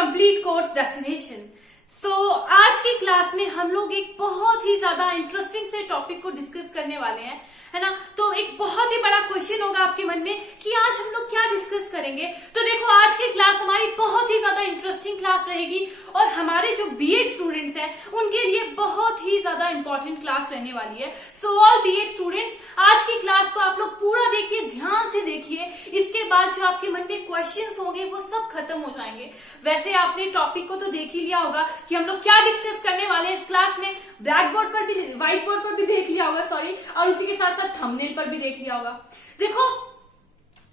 Complete course destination. आज की class में हम लोग एक बहुत ही ज्यादा इंटरेस्टिंग से टॉपिक को डिस्कस करने वाले हैं, है ना। तो एक बहुत ही बड़ा क्वेश्चन होगा आपके मन में कि आज हम लोग क्या डिस्कस करेंगे। तो देखो, आज की क्लास हमारी बहुत ही ज्यादा इंटरेस्टिंग क्लास रहेगी और हमारे जो बीएड स्टूडेंट्स हैं उनके लिए बहुत ही ज्यादा इंपॉर्टेंट क्लास रहने वाली है। सो ऑल बीएड स्टूडेंट्स, आज की क्लास को आप लोग पूरा देखिए, ध्यान से देखिए। इसके बाद जो आपके मन में क्वेश्चंस होंगे वो सब खत्म हो जाएंगे। वैसे आपने टॉपिक को तो देख ही लिया होगा कि हम लोग क्या डिस्कस करने वाले हैं इस क्लास में। ब्लैक बोर्ड पर भी, व्हाइट बोर्ड पर भी देख लिया होगा, सॉरी, और उसी के साथ साथ थंबनेल पर भी देख लिया होगा। देखो,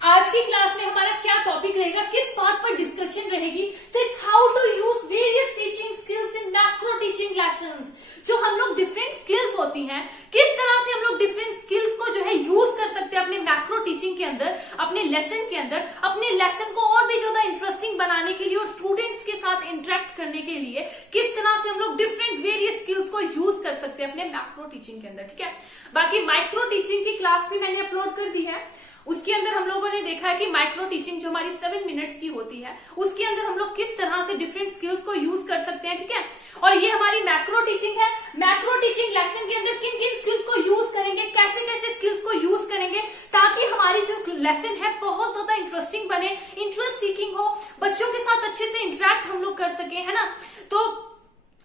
आज की क्लास में हमारा क्या टॉपिक रहेगा, किस बात पर डिस्कशन रहेगी, that how to use various teaching skills in macro teaching lessons. जो हम लोग डिफरेंट स्किल्स होती हैं, किस तरह से हम लोग डिफरेंट स्किल्स को जो है यूज कर सकते हैं अपने मैक्रो टीचिंग के अंदर, अपने लेसन के अंदर, अपने लेसन को और भी ज्यादा इंटरेस्टिंग बनाने के लिए और स्टूडेंट्स के साथ इंटरेक्ट करने के लिए किस तरह से हम लोग डिफरेंट वेरियस स्किल्स को यूज कर सकते हैं अपने मैक्रो टीचिंग के अंदर, ठीक है। बाकी माइक्रो टीचिंग की क्लास भी मैंने अपलोड कर दी है। उसके अंदर हम लोगों ने देखा है कि माइक्रो टीचिंग जो हमारी 7 मिनट्स की होती है, उसके अंदर हम लोग किस तरह से डिफरेंट स्किल्स को यूज कर सकते हैं, ठीक है। और ये हमारी मैक्रो टीचिंग है। मैक्रो टीचिंग लेसन के अंदर किन किन स्किल्स को यूज करेंगे, कैसे कैसे स्किल्स को यूज करेंगे, ताकि हमारी जो लेसन है बहुत ज्यादा इंटरेस्टिंग बने, इंटरेस्ट सीकिंग हो, बच्चों के साथ अच्छे से इंटरेक्ट हम लोग कर सके, है ना। तो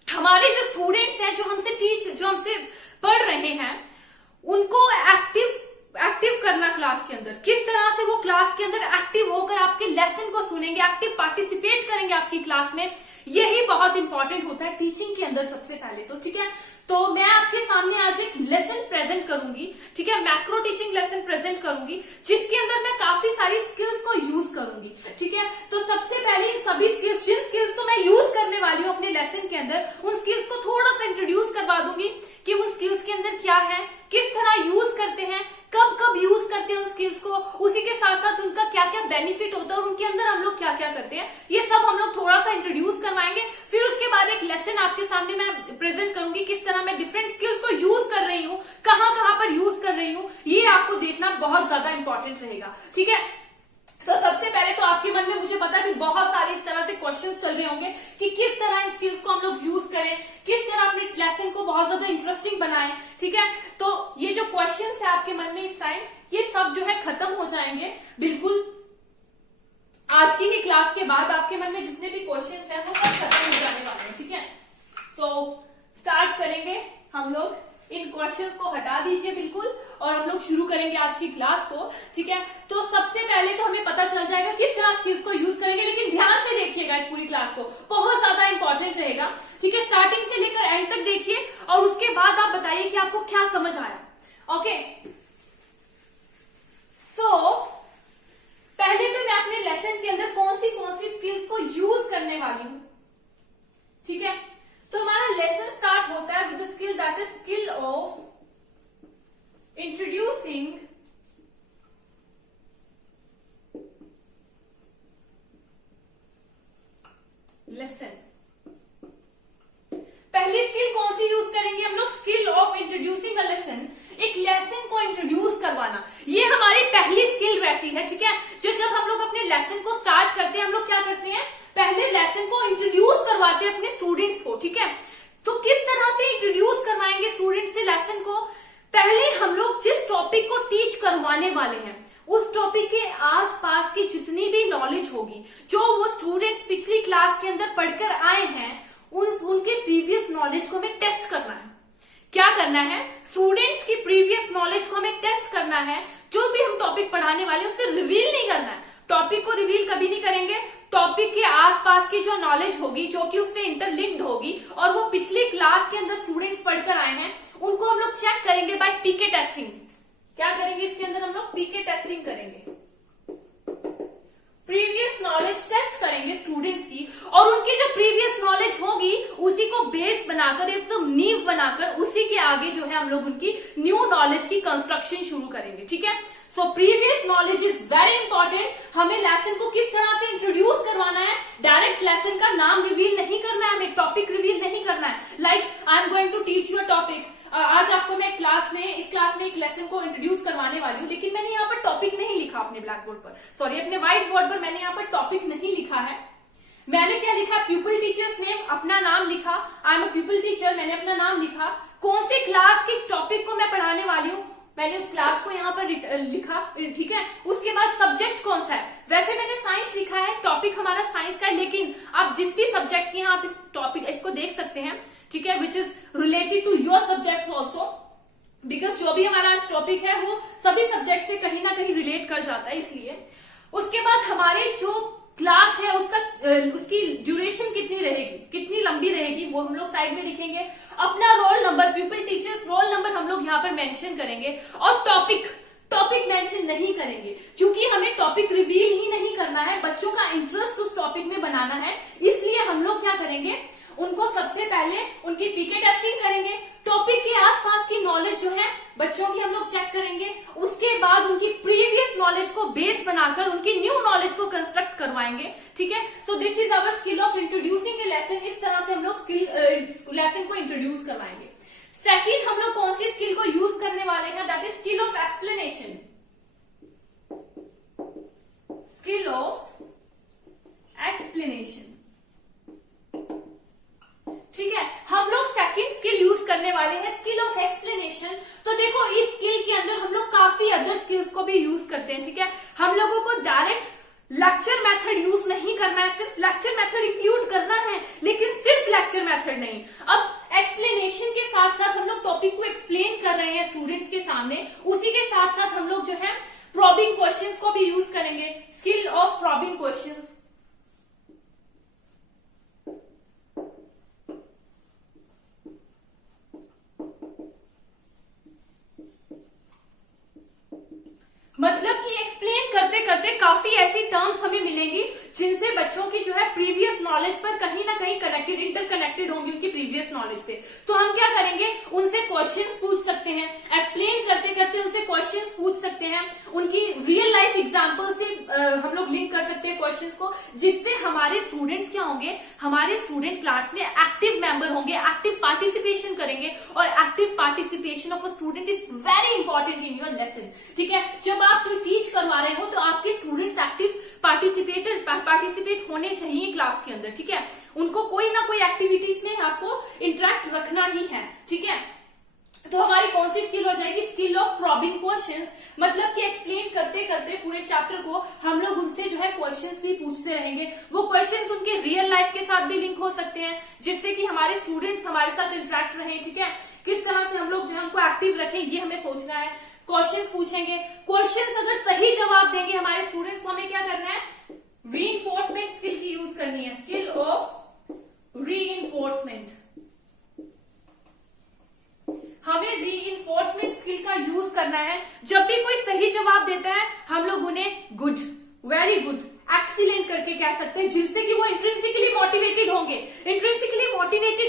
हमारे जो स्टूडेंट्स हैं, जो हमसे पढ़ रहे हैं, उनको एक्टिव करना क्लास के अंदर, किस तरह से वो क्लास के अंदर एक्टिव होकर आपके लेसन को सुनेंगे, एक्टिव पार्टिसिपेट करेंगे आपकी क्लास में, यही बहुत इंपॉर्टेंट होता है टीचिंग के अंदर सबसे पहले तो, ठीक है। तो मैं आपके सामने आज एक लेसन प्रेजेंट करूंगी, ठीक है, मैक्रो टीचिंग लेसन प्रेजेंट करूंगी, जिसके अंदर मैं काफी सारी स्किल्स को यूज करूंगी, ठीक है। तो सबसे पहले इन सभी स्किल्स, जिन स्किल्स को मैं यूज करने वाली हूँ अपने लेसन के अंदर, उन स्किल्स को थोड़ा सा इंट्रोड्यूस करवा दूंगी कि उन स्किल्स के अंदर क्या है, किस तरह यूज करते हैं, कब कब यूज करते हैं उन स्किल्स को, उसी के साथ साथ उनका क्या क्या बेनिफिट होता है और उनके अंदर हम लोग क्या क्या करते हैं, ये सब हम लोग थोड़ा सा इंट्रोड्यूस करवाएंगे। फिर उसके बाद एक लेसन आपके सामने मैं प्रेजेंट करूंगी, किस तरह मैं डिफरेंट स्किल्स को यूज कर रही हूँ, कहाँ कहाँ पर यूज कर रही हूँ, ये आपको देखना बहुत ज्यादा इंपॉर्टेंट रहेगा, ठीक है। तो सबसे पहले तो आपके मन में, मुझे पता है कि बहुत सारे इस तरह से क्वेश्चंस चल रहे होंगे कि किस तरह इन स्किल्स को हम लोग यूज करें, किस तरह अपने लेसन को बहुत ज्यादा इंटरेस्टिंग बनाएं, ठीक है। तो ये जो क्वेश्चंस है आपके मन में इस टाइम, ये सब जो है खत्म हो जाएंगे बिल्कुल आज की ही क्लास के बाद। आपके मन में जितने भी क्वेश्चंस हैं वो सब खत्म हो जाने वाले हैं, ठीक है। सो स्टार्ट करेंगे हम लोग, इन क्वेश्चंस को हटा दीजिए बिल्कुल और हम लोग शुरू करेंगे आज की क्लास को, ठीक है। तो सबसे पहले तो हमें पता चल जाएगा किस तरह स्किल्स को यूज करेंगे, लेकिन ध्यान से देखिएगा इस पूरी क्लास को, बहुत ज्यादा इंपॉर्टेंट रहेगा, ठीक है। स्टार्टिंग से लेकर एंड तक देखिए और उसके बाद आप बताइए कि आपको क्या समझ आया, ओके। सो पहले तो मैं अपने लेसन के अंदर कौन सी स्किल्स को यूज करने वाली हूं, ठीक है। तो हमारा लेसन स्टार्ट होता है with skill, that is skill of introducing lesson. पहली स्किल कौन सी यूज करेंगे हम लोग, skill of introducing a lesson, एक लेसन को इंट्रोड्यूस करवाना, ये हमारी पहली स्किल रहती है, ठीक है। जब हम लोग अपने लेसन को स्टार्ट करते हैं, हम लोग क्या करते हैं, पहले लेसन को इंट्रोड्यूस करवाते हैं अपने स्टूडेंट्स को, ठीक है। तो किस तरह से इंट्रोड्यूस करवाएंगे स्टूडेंट्स से लेसन को, पहले हम लोग जिस टॉपिक को टीच करवाने वाले हैं उस टॉपिक के आसपास की जितनी भी नॉलेज होगी, जो वो स्टूडेंट्स पिछली क्लास के अंदर पढ़कर आए हैं, उनके प्रीवियस नॉलेज को हमें टेस्ट करना है। क्या करना है, स्टूडेंट्स की प्रीवियस नॉलेज को हमें टेस्ट करना है। जो भी हम टॉपिक पढ़ाने वाले उसे रिवील नहीं करना है, टॉपिक को रिवील कभी नहीं करेंगे। टॉपिक के आसपास की जो नॉलेज होगी, जो कि उससे इंटरलिंक्ड होगी और वो पिछली क्लास के अंदर स्टूडेंट्स पढ़कर आए हैं, उनको हम लोग चेक करेंगे बाय पीके टेस्टिंग। क्या करेंगे इसके अंदर, हम लोग पीके टेस्टिंग करेंगे, प्रीवियस नॉलेज टेस्ट करेंगे स्टूडेंट्स की, और उनकी जो प्रीवियस नॉलेज होगी उसी को बेस बनाकर, एकदम नींव बनाकर, उसी के आगे जो है हम लोग उनकी न्यू नॉलेज की कंस्ट्रक्शन शुरू करेंगे, ठीक है। So previous knowledge is very important. हमें लेसन को किस तरह से इंट्रोड्यूस करवाना है, डायरेक्ट लेसन का नाम रिवील नहीं करना है, हमें टॉपिक रिवील नहीं करना है। Like I am going to teach you a topic, आज आपको मैं इस क्लास में एक लेसन को इंट्रोड्यूस करवाने वाली हूँ, लेकिन मैंने यहाँ पर टॉपिक नहीं लिखा अपने ब्लैक बोर्ड पर, सॉरी अपने व्हाइट बोर्ड पर मैंने यहाँ पर टॉपिक नहीं लिखा है, मैंने क्या लिखा, प्यूपिल टीचर्स नेम, अपना नाम लिखा, आई एम अ प्यूपिल टीचर, मैंने अपना नाम लिखा, कौन सी क्लास की टॉपिक को मैं पढ़ाने वाली हूँ, मैंने उस क्लास को यहाँ पर लिखा, ठीक है। उसके बाद सब्जेक्ट कौन सा है, वैसे मैंने साइंस लिखा है, टॉपिक हमारा साइंस का है, लेकिन आप जिस भी सब्जेक्ट की हैं आप इस टॉपिक इसको देख सकते हैं, ठीक है, which is related to your subjects also, because जो भी हमारा आज टॉपिक है वो सभी सब्जेक्ट से कहीं ना कहीं रिलेट कर जाता है, इसलिए। उसके बाद हमारे जो क्लास है उसकी ड्यूरेशन कितनी रहेगी, कितनी लंबी रहेगी, वो हम लोग साइड में लिखेंगे। अपना roll number, प्यूपिल teachers roll number हम लोग यहाँ पर मेंशन करेंगे, और टॉपिक मेंशन नहीं करेंगे, क्योंकि हमें टॉपिक रिवील ही नहीं करना है, बच्चों का इंटरेस्ट उस टॉपिक में बनाना है, इसलिए हम लोग क्या करेंगे, उनको सबसे पहले उनकी पीके टेस्टिंग करेंगे, टॉपिक के आसपास की नॉलेज जो है बच्चों की हम लोग चेक करेंगे, उसके बाद उनकी प्रीवियस नॉलेज को बेस बनाकर उनकी न्यू नॉलेज को कंस्ट्रक्ट करवाएंगे, ठीक है। So this is our skill of introducing a lesson, इस तरह से हम लोग लेसन को इंट्रोड्यूस करवाएंगे। सेकंड हम लोग कौन सी स्किल को यूज करने वाले हैं, that is skill of explanation, skill of explanation, ठीक है। हम लोग सेकंड स्किल यूज करने वाले हैं, स्किल ऑफ एक्सप्लेनेशन। तो देखो इस स्किल के अंदर हम लोग काफी अदर स्किल्स को भी यूज करते हैं, ठीक है। हम लोगों को डायरेक्ट लेक्चर मेथड यूज नहीं करना है, सिर्फ लेक्चर मेथड इंक्लूड करना है, लेकिन सिर्फ लेक्चर मेथड नहीं। अब एक्सप्लेनेशन के साथ साथ हम लोग टॉपिक को एक्सप्लेन कर रहे हैं स्टूडेंट्स के सामने, उसी के साथ साथ हम लोग जो है प्रॉबिंग क्वेश्चंस को भी यूज करेंगे, स्किल ऑफ प्रॉबिंग क्वेश्चंस। मतलब कि एक्सप्लेन करते करते काफी ऐसी टर्म्स हमें मिलेंगी जिनसे बच्चों की जो है प्रीवियस नॉलेज पर कहीं ना कहीं कनेक्टेड, इंटरकनेक्टेड होंगी उनकी प्रीवियस नॉलेज से। तो हम क्या करेंगे, उनसे क्वेश्चंस पूछ सकते हैं, एक्सप्लेन करते करते उनसे क्वेश्चंस पूछ सकते हैं, उनकी रियल लाइफ एग्जांपल से हम लोग लिंक कर सकते हैं क्वेश्चंस को, जिससे हमारे स्टूडेंट्स क्या होंगे, हमारे स्टूडेंट क्लास में एक्टिव मेंबर होंगे, एक्टिव पार्टिसिपेशन करेंगे, और active participation of a student is very important in your lesson, ठीक है। जब आप टीच करवा रहे हो तो आपके स्टूडेंट्स एक्टिव पार्टिसिपेट होने चाहिए क्लास के अंदर, ठीक है। उनको कोई ना कोई एक्टिविटीज में आपको इंटरेक्ट रखना ही है, ठीक है। तो हमारी कौन सी स्किल हो जाएगी, स्किल ऑफ प्रॉबिंग क्वेश्चंस, मतलब कि एक्सप्लेन करते करते पूरे चैप्टर को हम लोग उनसे जो है क्वेश्चंस भी पूछते रहेंगे। वो क्वेश्चंस उनके रियल लाइफ के साथ भी लिंक हो सकते हैं, जिससे कि हमारे स्टूडेंट्स हमारे साथ इंटरेक्ट रहे, ठीक है। किस तरह से हम लोग जो है उनको एक्टिव रखें, ये हमें सोचना है। क्वेश्चंस पूछेंगे, क्वेश्चंस अगर सही जवाब देंगे हमारे स्टूडेंट्स, तो हमें क्या करना है, रीइंफोर्समेंट स्किल की यूज करनी है, स्किल ऑफ रीइंफोर्समेंट। हमें रीइंफोर्समेंट स्किल का यूज करना है। जब भी कोई सही जवाब देता है हम लोग उन्हें गुड, वेरी गुड, एक्सीलेंट करके कह सकते हैं, जिनसे कि वो इंट्रिंसिकली मोटिवेटेड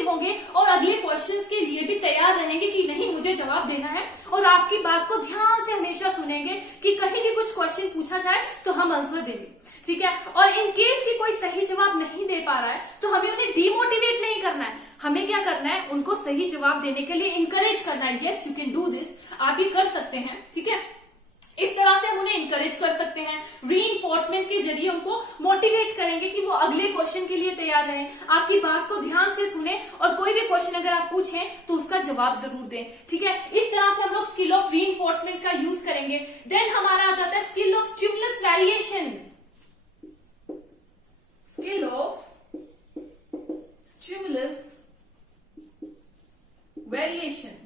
होंगे और अगले क्वेश्चंस के लिए भी तैयार रहेंगे कि नहीं मुझे जवाब देना है, और आपकी बात को ध्यान से हमेशा सुनेंगे कि कहीं भी कुछ क्वेश्चन पूछा जाए तो हम आंसर देंगे, ठीक है। और इन केस की कोई सही जवाब नहीं दे पा रहा है तो हमें उन्हें डिमोटिवेट नहीं करना है, हमें क्या करना है, उनको सही जवाब देने के लिए इंकरेज करना है। Yes you can do this, आप ये कर सकते हैं, ठीक है। इस तरह से हम उन्हें इंकरेज कर सकते हैं, रीइंफोर्समेंट के जरिए उनको मोटिवेट करेंगे कि वो अगले क्वेश्चन के लिए तैयार रहें, आपकी बात को ध्यान से सुने, और कोई भी क्वेश्चन अगर आप पूछें तो उसका जवाब जरूर दें, ठीक है। इस तरह से हम लोग स्किल ऑफ रीइंफोर्समेंट का यूज करेंगे। देन हमारा आ जाता है skill of stimulus variation, skill of stimulus variation,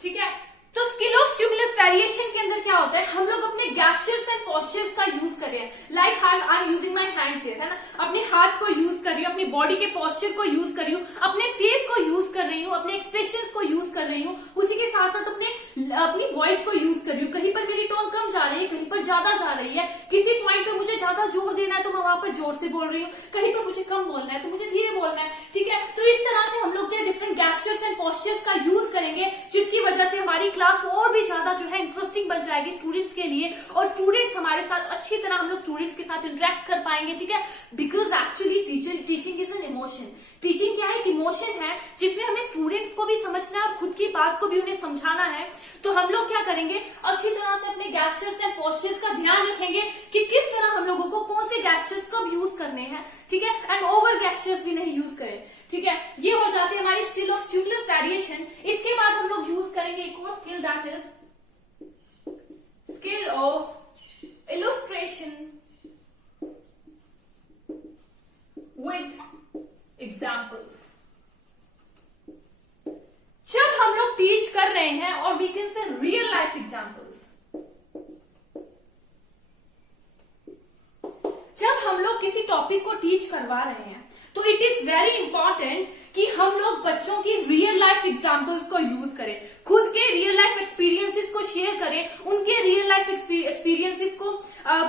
ठीक है। तो स्किल ऑफ स्टिमुलस वेरिएशन के अंदर क्या होता है, हम लोग अपने गैस्चर्स एंड पोस्चर्स का यूज कर रहे हैं, like I am using my hands here, है ना, अपने हाथ को यूज कर रही हूँ, अपनी बॉडी के पोस्चर को यूज कर रही हूँ, अपने फेस को यूज कर रही हूँ, अपने एक्सप्रेशंस को यूज कर रही हूँ, उसी के साथ साथ अपनी वॉइस को यूज कर रही हूँ। कहीं पर मेरी टोन कम जा रही है, कहीं पर ज्यादा जा रही है, किसी पॉइंट पे मुझे ज्यादा जोर देना है तो मैं वहां पर जोर से बोल रही हूँ, कहीं पर मुझे कम बोलना है तो मुझे धीरे बोलना है, ठीक है। तो इस तरह से हम लोग जो डिफरेंट गैस्चर्स एंड पोस्चर्स का यूज करेंगे, जिसकी वजह से हमारी क्लास और भी ज्यादा जो है इंटरेस्टिंग बन जाएगी स्टूडेंट्स के लिए, और स्टूडेंट्स हमारे साथ अच्छी तरह हम लोग स्टूडेंट्स के साथ इंटरेक्ट कर पाएंगे, ठीक है। Because actually teaching is an emotion, teaching क्या है, एक इमोशन है जिसमें हमें स्टूडेंट्स को भी समझना है और खुद की बात को भी उन्हें समझाना है। तो हम लोग क्या करेंगे, अच्छी तरह से अपने गेस्चर्स एंड पोस्चर्स का ध्यान रखेंगे कि किस तरह हम लोगों को कौन से गेस्चर्स कब यूज करने हैं, ठीक है, एंड ओवर गेस्चर्स भी नहीं यूज करें, ठीक है। ये हो जाती है हमारी स्किल ऑफ स्टिमुलस वेरिएशन। इसके बाद हम लोग यूज करेंगे एक और skill, that is skill of illustration with examples। जब हम लोग टीच कर रहे हैं और we can say real life examples, जब हम लोग किसी टॉपिक को टीच करवा रहे हैं तो इट इज वेरी इंपॉर्टेंट कि हम लोग बच्चों की रियल लाइफ एग्जांपल्स को यूज करें, खुद के रियल लाइफ एक्सपीरियंसेस को शेयर करें, उनके रियल लाइफ एक्सपीरियंसेस को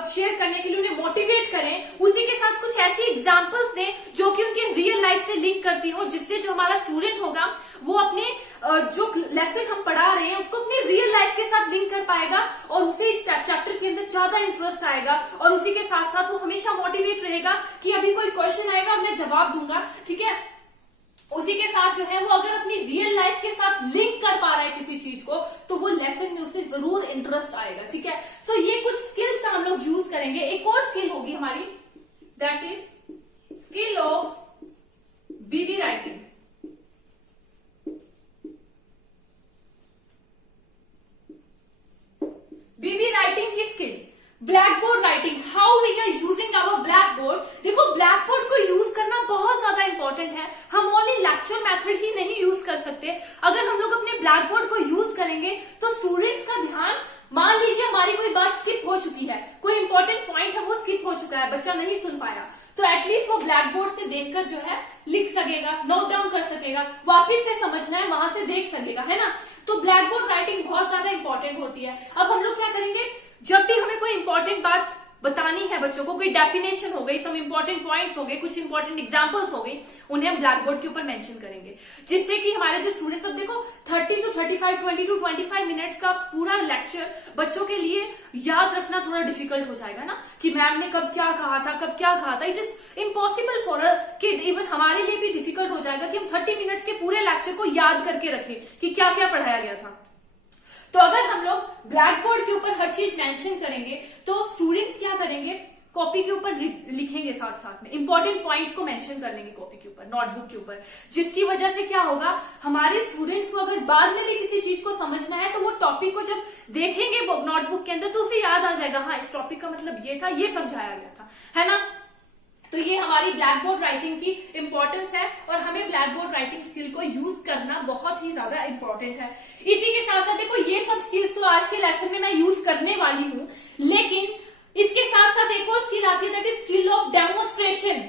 शेयर करने के लिए उन्हें मोटिवेट करें। उसी के साथ कुछ ऐसी एग्जांपल्स दें जो कि उनके रियल लाइफ से लिंक करती हो, जिससे जो हमारा स्टूडेंट होगा वो अपने जो लेसन हम पढ़ा रहे हैं उसको अपनी रियल लाइफ के साथ लिंक कर पाएगा और उसे इस चैप्टर के अंदर ज्यादा इंटरेस्ट आएगा और उसी के साथ साथ वो हमेशा मोटिवेट रहेगा कि अभी कोई क्वेश्चन आएगा और मैं जवाब दूंगा, ठीक है। उसी के साथ जो है वो अगर अपनी रियल लाइफ के साथ लिंक कर पा रहा है किसी चीज को तो वो लेसन में उसे जरूर इंटरेस्ट आएगा, ठीक है। सो ये कुछ स्किल्स का हम लोग यूज करेंगे। एक और स्किल होगी हमारी, that is skill of BB writing. BB writing की skill, blackboard writing, how we are using our blackboard. देखो ब्लैक बोर्ड को यूज करना बहुत ज्यादा इंपॉर्टेंट है। हम ओनली लेक्चर मेथड ही नहीं यूज कर सकते। अगर हम लोग अपने ब्लैक बोर्ड को यूज करेंगे तो स्टूडेंट्स का ध्यान, मान लीजिए हमारी कोई बात स्किप हो चुकी है, कोई इंपॉर्टेंट पॉइंट है वो स्किप हो चुका है, बच्चा नहीं सुन पाया, तो एटलीस्ट वो ब्लैक बोर्ड से देखकर जो है लिख सकेगा, नोट डाउन कर सकेगा, वापिस से समझना है वहां से देख सकेगा, है ना। तो ब्लैक बोर्ड राइटिंग बहुत ज्यादा इंपॉर्टेंट होती है। अब हम लोग क्या करेंगे, जब भी हमें कोई इंपॉर्टेंट बात बतानी है बच्चों को, कोई डेफिनेशन हो गई, सब इंपॉर्टेंट पॉइंट्स हो गए, कुछ इंपॉर्टेंट एग्जांपल्स हो गई, उन्हें हम ब्लैक बोर्ड के ऊपर मेंशन करेंगे, जिससे कि हमारे जो स्टूडेंट्स, अब देखो 30 to 35 20 to 25 मिनट्स का पूरा लेक्चर बच्चों के लिए याद रखना थोड़ा डिफिकल्ट हो जाएगा ना, कि मैम ने कब क्या कहा था, कब क्या कहा था। It is impossible for a kid, even हमारे लिए भी डिफिकल्ट हो जाएगा कि हम 30 मिनट्स के पूरे लेक्चर को याद करके रखें कि क्या क्या पढ़ाया गया था। तो अगर हम लोग ब्लैक बोर्ड के ऊपर हर चीज मेंशन करेंगे तो स्टूडेंट्स क्या करेंगे, कॉपी के ऊपर लिखेंगे, साथ साथ में इंपॉर्टेंट पॉइंट्स को मेंशन कर लेंगे कॉपी के ऊपर, नोटबुक के ऊपर, जिसकी वजह से क्या होगा, हमारे स्टूडेंट्स को अगर बाद में भी किसी चीज को समझना है तो वो टॉपिक को जब देखेंगे नोटबुक के अंदर तो उसे याद आ जाएगा, हाँ इस टॉपिक का मतलब ये था, ये समझाया गया था, है ना। तो ये हमारी ब्लैक बोर्ड राइटिंग की इंपॉर्टेंस है और हमें ब्लैक बोर्ड राइटिंग स्किल को यूज करना बहुत ही ज्यादा इंपॉर्टेंट है। इसी के साथ साथ देखो ये सब स्किल्स तो आज के लेसन में मैं यूज करने वाली हूँ, लेकिन इसके साथ साथ एक और स्किल आती है, that is skill of demonstration.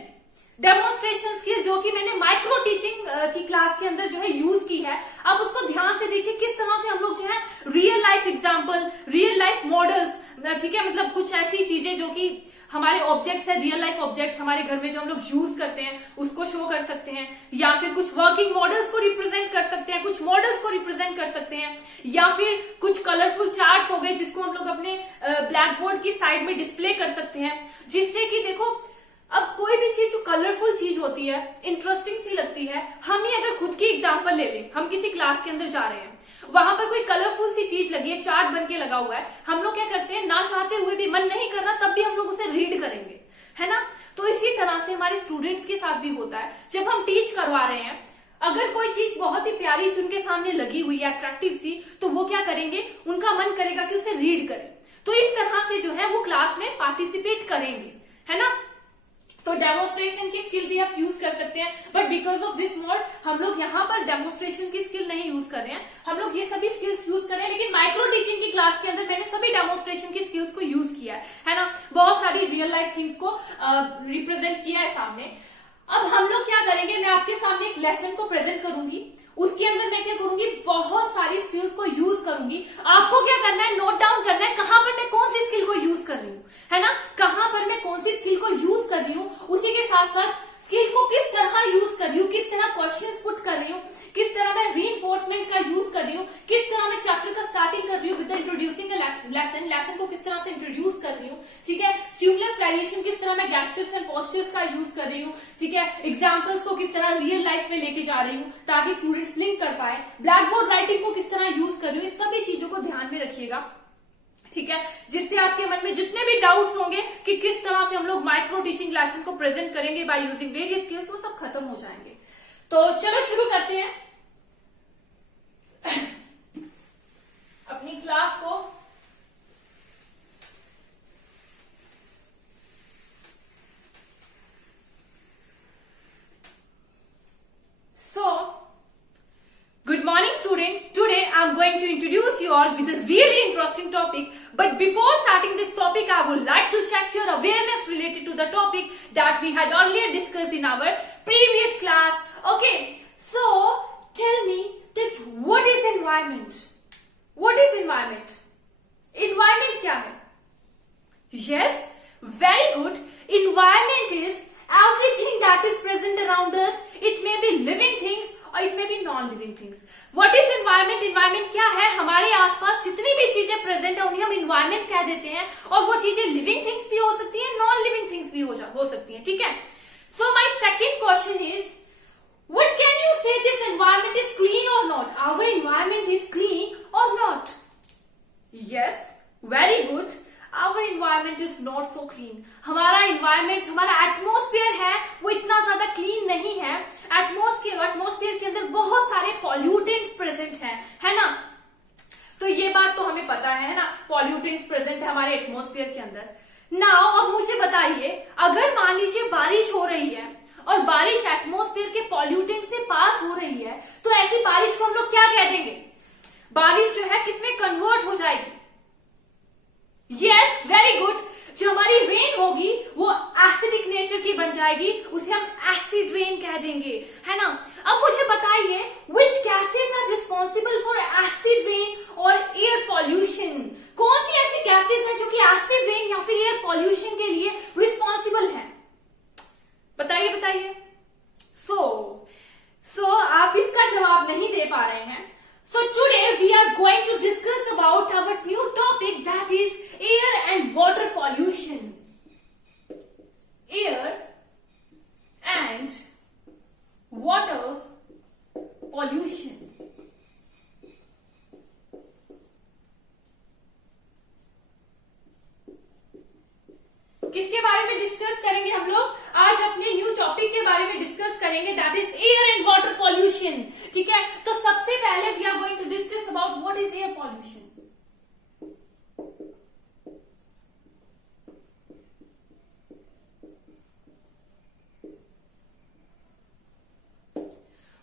Demonstration skill जो कि मैंने माइक्रो टीचिंग की क्लास के अंदर जो है यूज की है। अब उसको ध्यान से देखिए किस तरह से हम लोग जो है real life example, real life models, ठीक है, मतलब कुछ ऐसी चीजें जो कि हमारे ऑब्जेक्ट्स है, रियल लाइफ ऑब्जेक्ट्स हमारे घर में जो हम लोग यूज करते हैं उसको शो कर सकते हैं, या फिर कुछ वर्किंग मॉडल्स को रिप्रेजेंट कर सकते हैं, कुछ मॉडल्स को रिप्रेजेंट कर सकते हैं, या फिर कुछ कलरफुल चार्ट्स हो गए जिसको हम लोग अपने ब्लैक बोर्ड की साइड में डिस्प्ले कर सकते हैं, जिससे कि देखो अब कोई भी चीज जो कलरफुल चीज होती है, इंटरेस्टिंग सी लगती है, हम ही अगर खुद की एग्जांपल ले लें, हम किसी क्लास के अंदर जा रहे हैं, वहां पर कोई कलरफुल सी चीज लगी है, चार्ट बन के लगा हुआ है, हम लोग क्या करते हैं, ना चाहते हुए भी, मन नहीं कर रहा तब भी हम लोग उसे रीड करेंगे, है ना। तो इसी तरह से हमारे स्टूडेंट्स के साथ भी होता है, जब हम टीच करवा रहे हैं, अगर कोई चीज बहुत ही प्यारी सी उनके सामने लगी हुई है, अट्रैक्टिव सी, तो वो क्या करेंगे, उनका मन करेगा कि उसे रीड करें। तो इस तरह से जो है वो क्लास में पार्टिसिपेट करेंगे, है ना। तो डेमोन्स्ट्रेशन की स्किल भी आप यूज कर सकते हैं, but because of this mode हम लोग यहाँ पर डेमोन्स्ट्रेशन की स्किल नहीं यूज कर रहे हैं, हम लोग ये सभी स्किल्स यूज कर रहे हैं, लेकिन माइक्रो टीचिंग की क्लास के अंदर मैंने सभी डेमोन्स्ट्रेशन की स्किल्स को यूज किया है ना, बहुत सारी रियल लाइफ थिंग्स को रिप्रेजेंट किया है सामने। अब हम लोग क्या करेंगे, मैं आपके सामने एक लेसन को प्रेजेंट करूंगी, उसके अंदर मैं क्या करूंगी, बहुत सारी स्किल्स को यूज करूंगी। आपको क्या करना है, नोट डाउन करना है कहां पर मैं कौन सी स्किल को यूज कर रही हूँ, है ना, कहां पर मैं कौन सी स्किल को यूज कर रही हूँ। उसी के साथ साथ स्किल को किस तरह यूज कर रही हूँ, किस तरह क्वेश्चंस पुट कर रही हूँ, किस तरह मैं रीइंफोर्समेंट का यूज कर रही हूँ, किस तरह मैं चैप्टर का स्टार्टिंग कर रही हूँ विद इंट्रोड्यूसिंग लेसन को किस तरह से इंट्रोड्यूस कर रही हूँ, ठीक है। स्टिमुलस वेरिएशन किस तरह मैं गैस्चर्स एंड पोस्चर्स का यूज कर रही हूँ, ठीक है। एग्जाम्पल्स को किस तरह रियल लाइफ में लेके जा रही हूँ ताकि स्टूडेंट्स लिंक कर पाए, ब्लैक बोर्ड राइटिंग को किस तरह यूज कर रही हूँ, इस सभी चीजों को ध्यान में रखिएगा, ठीक है। जिससे आपके मन में जितने भी डाउट्स होंगे कि किस तरह से हम लोग माइक्रो टीचिंग लेसन को प्रेजेंट करेंगे बाय यूजिंग वेरियस स्किल्स, वो सब खत्म हो जाएंगे। तो चलो शुरू करते हैं अपनी क्लास को। Good morning students. Today I am going to introduce you all with a really interesting topic. But before starting this topic, I would like to check your awareness related to the topic that we had earlier discussed in our previous class. Okay, so tell me that what is environment? What is environment? Environment क्या है? Yes, very good. Environment is everything that is present around us. It may be living things और it may be non living things. What is environment? Environment क्या है? हमारे आसपास जितनी भी चीजें प्रेजेंट है उन्हें हम एनवायरमेंट कह देते हैं, और वो चीजें लिविंग थिंग्स भी हो सकती है, नॉन लिविंग थिंग्स भी हो सकती है, ठीक है। So my second question is, what can you say this environment is clean और not? Our environment is clean और not? Yes, very good. Our environment is not so clean. हमारा environment, हमारा एटमोस्फियर है वो इतना ज्यादा क्लीन नहीं है। एटमोस्फियर के अंदर बहुत सारे पॉल्यूटेंट्स प्रेजेंट हैं, है ना। तो ये बात तो हमें पता है ना, पॉल्यूटेंट्स प्रेजेंट है हमारे एटमोस्फियर के अंदर। नाउ अब मुझे बताइए, अगर मान लीजिए बारिश हो रही है और बारिश एटमोस्फियर के पॉल्यूटेंट से पास हो रही है, तो ऐसी बारिश को हम लोग क्या कह देंगे? बारिश जो है किसमें कन्वर्ट हो जाएगी? Yes, very good. जो हमारी रेन होगी वो एसिडिक नेचर की बन जाएगी, उसे हम एसिड रेन कह देंगे, है ना। अब मुझे बताइए, which gases are responsible for acid rain और एयर पॉल्यूशन? कौन सी ऐसी गैसेस हैं जो कि एसिड रेन या फिर एयर पॉल्यूशन के लिए रिस्पॉन्सिबल है? बताइए बताइए। सो आप इसका जवाब नहीं दे पा रहे हैं। So today we are going to discuss about our new topic, that is air and water pollution. Air and water pollution. किसके बारे में डिस्कस करेंगे हम लोग? आज अपने न्यू टॉपिक के बारे में डिस्कस करेंगे, that is air and water pollution, ठीक है। तो सबसे पहले we are going to discuss about what is air pollution.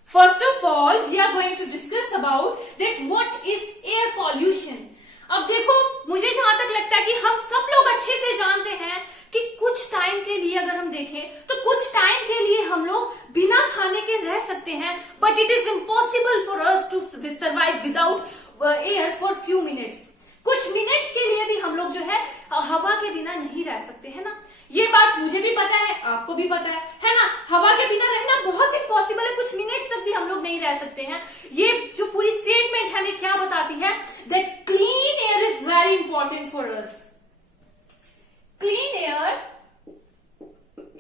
First of all we are going to discuss about that what is air pollution. अब देखो, मुझे जहां तक लगता है कि हम सब लोग अच्छे से जानते हैं कि कुछ टाइम के लिए अगर हम देखें तो कुछ टाइम के लिए हम लोग बिना खाने के रह सकते हैं, but it is impossible for us to survive without air for few minutes. कुछ मिनट्स के लिए भी हम लोग जो है हवा के बिना नहीं रह सकते, है ना। ये बात मुझे भी पता है, आपको भी पता है ना। हवा के बिना रहना बहुत इम्पॉसिबल है, कुछ मिनट्स तक भी हम लोग नहीं रह सकते हैं। ये जो पूरी स्टेटमेंट हमें क्या बताती है? That clean air is very important for us. Clean air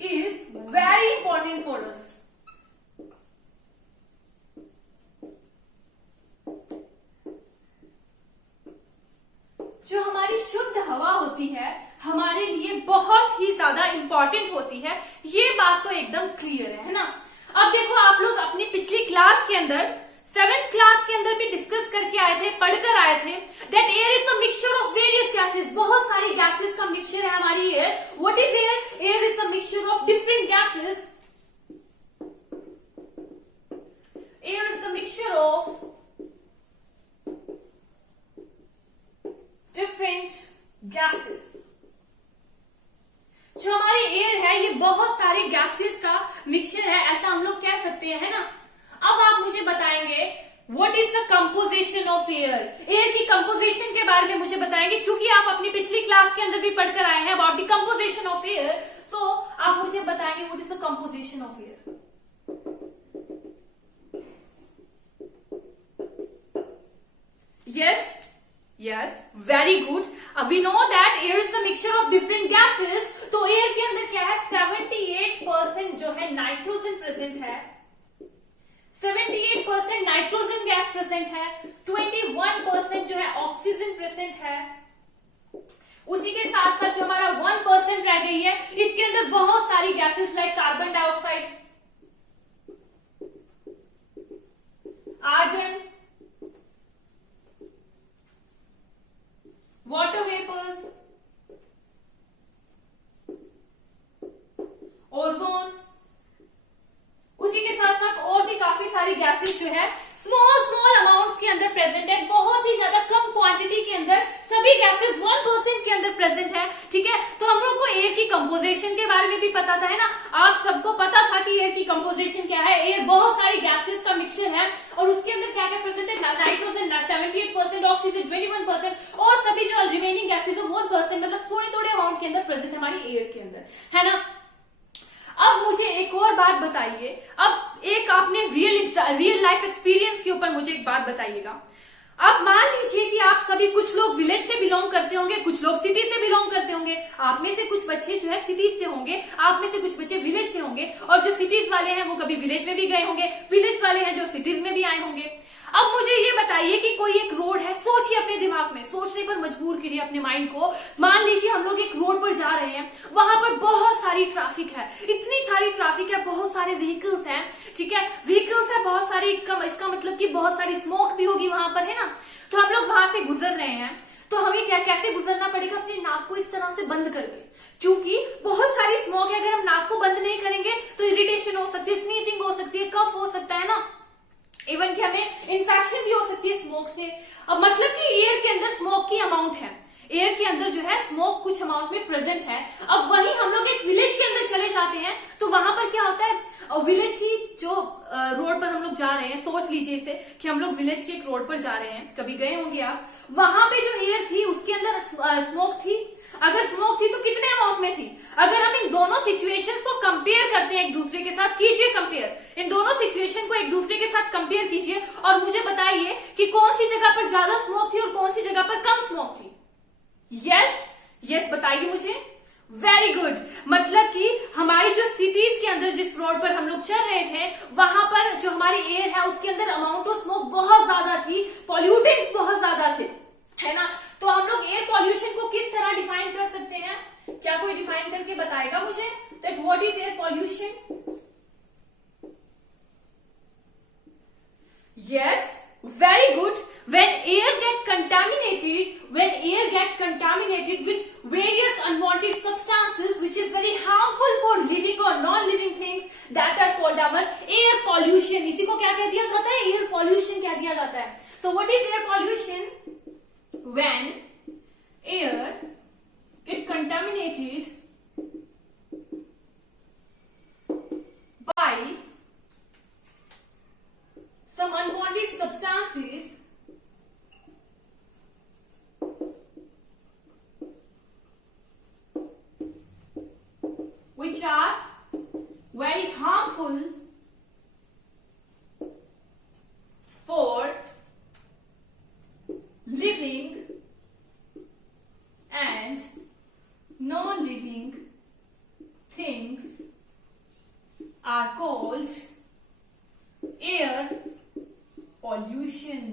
is very important for us. जो हमारी शुद्ध हवा होती है हमारे लिए बहुत ही ज्यादा इंपॉर्टेंट होती है, ये बात तो एकदम क्लियर है ना। अब देखो, आप लोग अपनी पिछली क्लास के अंदर 7th क्लास के अंदर भी डिस्कस करके आए थे, पढ़कर आए थे, that air is the mixture of various gases. बहुत सारी गैसेस का मिक्सचर है हमारी air. What is air? Air is the mixture of different gases. Air is the mixture of different gases. जो हमारी एयर है ये बहुत सारी गैसेस का मिक्सचर है, ऐसा हम लोग कह सकते हैं, है ना। अब आप मुझे बताएंगे what is the composition of air. Air की कंपोजिशन के बारे में मुझे बताएंगे, क्योंकि आप अपनी पिछली क्लास के अंदर भी पढ़कर आए हैं about the composition of air. So आप मुझे बताएंगे what is the composition of air. Yes, yes, very good. We know that air is the mixture of different gases. तो एयर के अंदर क्या है, 78% जो है नाइट्रोजन प्रेजेंट है, 78% नाइट्रोजन गैस प्रेजेंट है, 21% जो है ऑक्सीजन प्रेजेंट है। उसी के साथ साथ जो हमारा 1% रह गई है, इसके अंदर बहुत सारी gases like carbon dioxide, argon, water vapours, ozone, उसी के साथ साथ और भी काफी सारी गैसेस जो है स्मॉल अमाउंट्स के अंदर प्रेजेंट है, बहुत ही ज्यादा कम क्वांटिटी के अंदर सभी गैसेस 1% के अंदर प्रेजेंट है। ठीक है, तो हम लोग को एयर की कंपोजिशन के बारे में भी पता था, है ना, आप सबको पता था कि एयर की कंपोजिशन क्या है। एयर बहुत सारी गैसेस का मिक्सचर है और उसके अंदर क्या क्या प्रेजेंट है, नाइट्रोजन 78%, ऑक्सीजन 21% और सभी जो रिमेनिंग गैसेस 1%, मतलब थोड़े अमाउंट के अंदर प्रेजेंट है हमारी एयर के अंदर, है ना। अब मुझे एक और बात बताइए, अब एक आपने रियल लाइफ एक्सपीरियंस के ऊपर मुझे एक बात बताइएगा। अब मान लीजिए कि आप सभी, कुछ लोग विलेज से बिलोंग करते होंगे, कुछ लोग सिटी से बिलोंग करते होंगे, आप में से कुछ बच्चे जो है सिटीज से होंगे, आप में से कुछ बच्चे विलेज से होंगे, और जो सिटीज वाले हैं वो कभी विलेज में भी गए होंगे, विलेज वाले हैं जो सिटीज में भी आए होंगे। अब मुझे ये बताइए कि कोई एक रोड है, सोचिए अपने दिमाग में, सोचने पर मजबूर करिए अपने माइंड को। मान लीजिए हम लोग एक रोड पर जा रहे हैं, वहां पर बहुत सारी ट्रैफिक है, इतनी सारी ट्रैफिक है, बहुत सारे व्हीकल्स हैं, ठीक है, व्हीकल्स है बहुत सारी, इसका मतलब कि बहुत सारी स्मोक भी होगी वहां पर, है ना। तो हम लोग वहां से गुजर रहे हैं, तो हमें कैसे गुजरना पड़ेगा, अपने नाक को इस तरह से बंद करके, क्योंकि बहुत सारी स्मोक है, अगर हम नाक को बंद नहीं करेंगे तो इरिटेशन हो सकती है, स्नीजिंग हो सकती है, कफ हो सकता है ना, इवन कि हमें इन्फेक्शन भी हो सकती है स्मोक से। अब मतलब कि एयर के अंदर स्मोक की अमाउंट है, एयर के अंदर जो है स्मोक कुछ अमाउंट में प्रेजेंट है। अब वहीं हम लोग एक विलेज के अंदर चले जाते हैं, तो वहां पर क्या होता है, विलेज की जो रोड पर हम लोग जा रहे हैं, सोच लीजिए इसे कि हम लोग विलेज के एक रोड पर जा रहे हैं, कभी गए होंगे आप, वहां पे जो एयर थी उसके अंदर स्मोक थी। अगर स्मोक थी तो कितने अमाउंट में थी, अगर हम इन दोनों सिचुएशंस को कंपेयर करते हैं एक दूसरे के साथ, कीजिए कंपेयर, इन दोनों सिचुएशन को एक दूसरे के साथ कंपेयर कीजिए और मुझे बताइए कि कौन सी जगह पर ज्यादा स्मोक थी और कौन सी जगह पर कम स्मोक थी। यस बताइए मुझे। वेरी गुड, मतलब कि हमारी जो सिटीज के अंदर जिस रोड पर हम लोग चल रहे थे, वहां पर जो हमारी एयर है उसके अंदर अमाउंट ऑफ स्मोक बहुत ज्यादा थी, पॉल्यूटेंट्स बहुत ज्यादा थे, है ना। तो हम लोग एयर पॉल्यूशन को किस तरह डिफाइन कर सकते हैं, क्या कोई डिफाइन करके बताएगा मुझे, that what is air pollution. Yes, very good. When air get contaminated with various unwanted substances which is very harmful for living or non-living things, that are called our air pollution. इसी को क्या कह दिया जाता है, air pollution कह दिया जाता है। So what is air pollution? When air get contaminated by some unwanted substances which are very harmful for living and non-living things are called air pollution.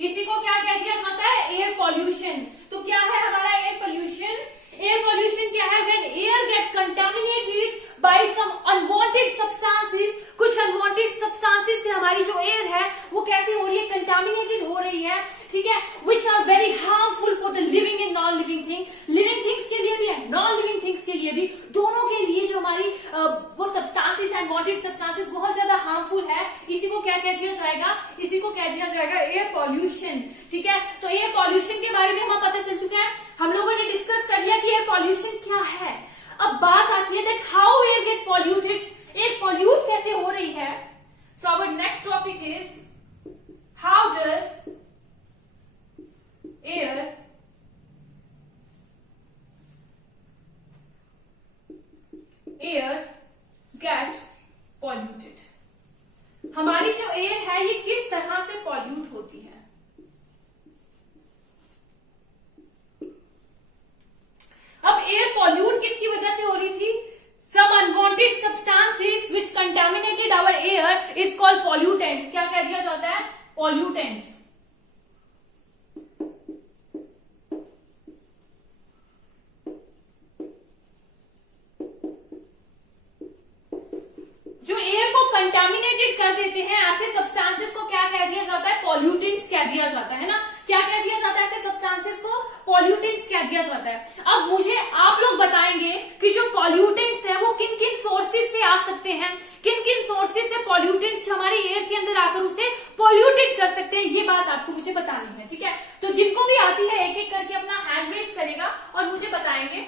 इसी को क्या कह दिया जाता है, एयर पॉल्यूशन। तो क्या है हमारा एयर पॉल्यूशन, एयर पॉल्यूशन क्या है, when air get contaminated by some unwanted substances, कुछ अनवांटेड सब्सटेंसेस से हमारी जो एयर है वो कैसी हो रही है, कंटामिनेटेड हो रही है, ठीक है, which are very harmful for the living and non living thing, living things के लिए भी है, नॉन लिविंग थिंग्स के लिए भी, दोनों के लिए जो हमारी वो सब्सटेंसेस है, अनवांटेड सब्सटेंसेस बहुत ज्यादा हार्मफुल है, इसी को क्या कह दिया जाएगा, इसी को कह दिया जाएगा एयर पॉल्यूशन। ठीक है, तो एयर पॉल्यूशन के बारे में हमें पता चल चुका है, हम लोगों ने डिस्कस कर लिया कि एयर पॉल्यूशन क्या है। अब बात आती है that how air get polluted, air pollute कैसे हो रही है। So our next topic is how does air pollutants. जो एयर को कंटामिनेटेड कर देते हैं, ऐसे सब्सटेंसेस को क्या कह दिया जाता है? पॉल्यूटेंट्स कह दिया जाता है ना। क्या कह दिया जाता है ऐसे सब्सटेंसेस को? पॉल्यूटेंट्स कह दिया जाता है। अब मुझे आप लोग बताएंगे कि जो पॉल्यूटेंट्स है वो किन किन सोर्सेज से आ सकते हैं, किन किन सोर्सेज से पॉल्यूटेंट्स हमारे एयर के अंदर आकर उसे पॉल्यूटेड कर सकते हैं, ये बात आपको मुझे बतानी है, ठीक है। तो जिनको भी आती है एक एक करके अपना हैंड रेज करेगा और मुझे बताएंगे।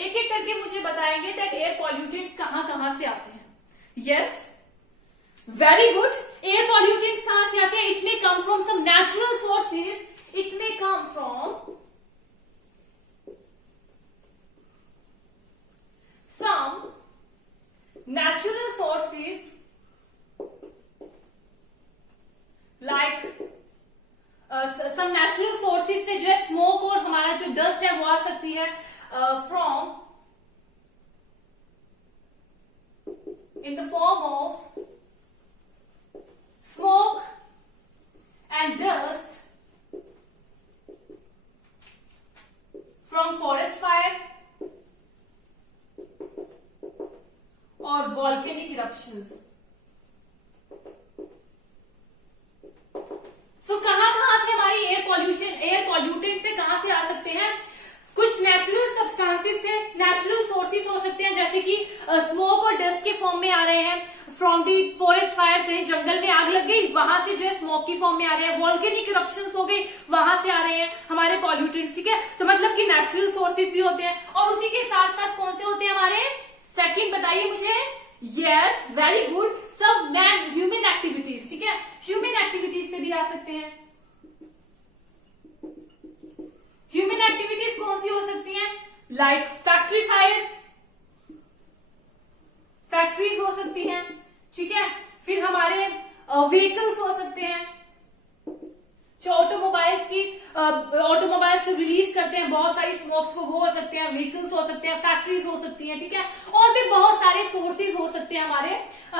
एक एक करके मुझे बताएंगे दैट एयर पॉल्यूटेंट्स कहां कहां से आते हैं। Yes, very good. Air pollutants कहां से आते हैं? It may come from some natural sources, it may come from some natural sources like some natural sources से जो है स्मोक और हमारा जो डस्ट है वो आ सकती है from in the form of smoke and dust from forest fire or volcanic eruptions. So कहां से हमारी एयर पॉल्यूटेंट से कहां से आ सकते हैं? कुछ नेचुरल सब्सटेंसेस से, नेचुरल सोर्सेज हो सकते हैं, जैसे कि स्मोक और डस्ट के फॉर्म में आ रहे हैं फ्रॉम दी फॉरेस्ट फायर, कहीं जंगल में आग लग गई वहां से जो है स्मोक की फॉर्म में आ रहे हैं, वॉल्केनिक इरप्शंस हो गई वहां से आ रहे हैं हमारे पॉल्यूटेंट्स, ठीक है। तो मतलब कि नेचुरल सोर्सेज भी होते हैं और उसी के साथ साथ कौन से होते हैं हमारे? सेकंड बताइए मुझे। यस, वेरी गुड, सब मैन ह्यूमन एक्टिविटीज, ठीक है, ह्यूमन एक्टिविटीज से भी आ सकते हैं। ह्यूमन एक्टिविटीज कौन सी हो सकती हैं? लाइक फैक्ट्री फायर्स, फैक्ट्रीज हो सकती हैं, ठीक है। फिर हमारे व्हीकल्स हो सकते हैं, जो ऑटोमोबाइल्स जो रिलीज करते हैं बहुत सारी स्मोक्स को, वो हो सकते हैं, व्हीकल्स हो सकते हैं, फैक्ट्रीज हो सकती हैं, ठीक है। और भी बहुत सारे सोर्सेज हो सकते हैं हमारे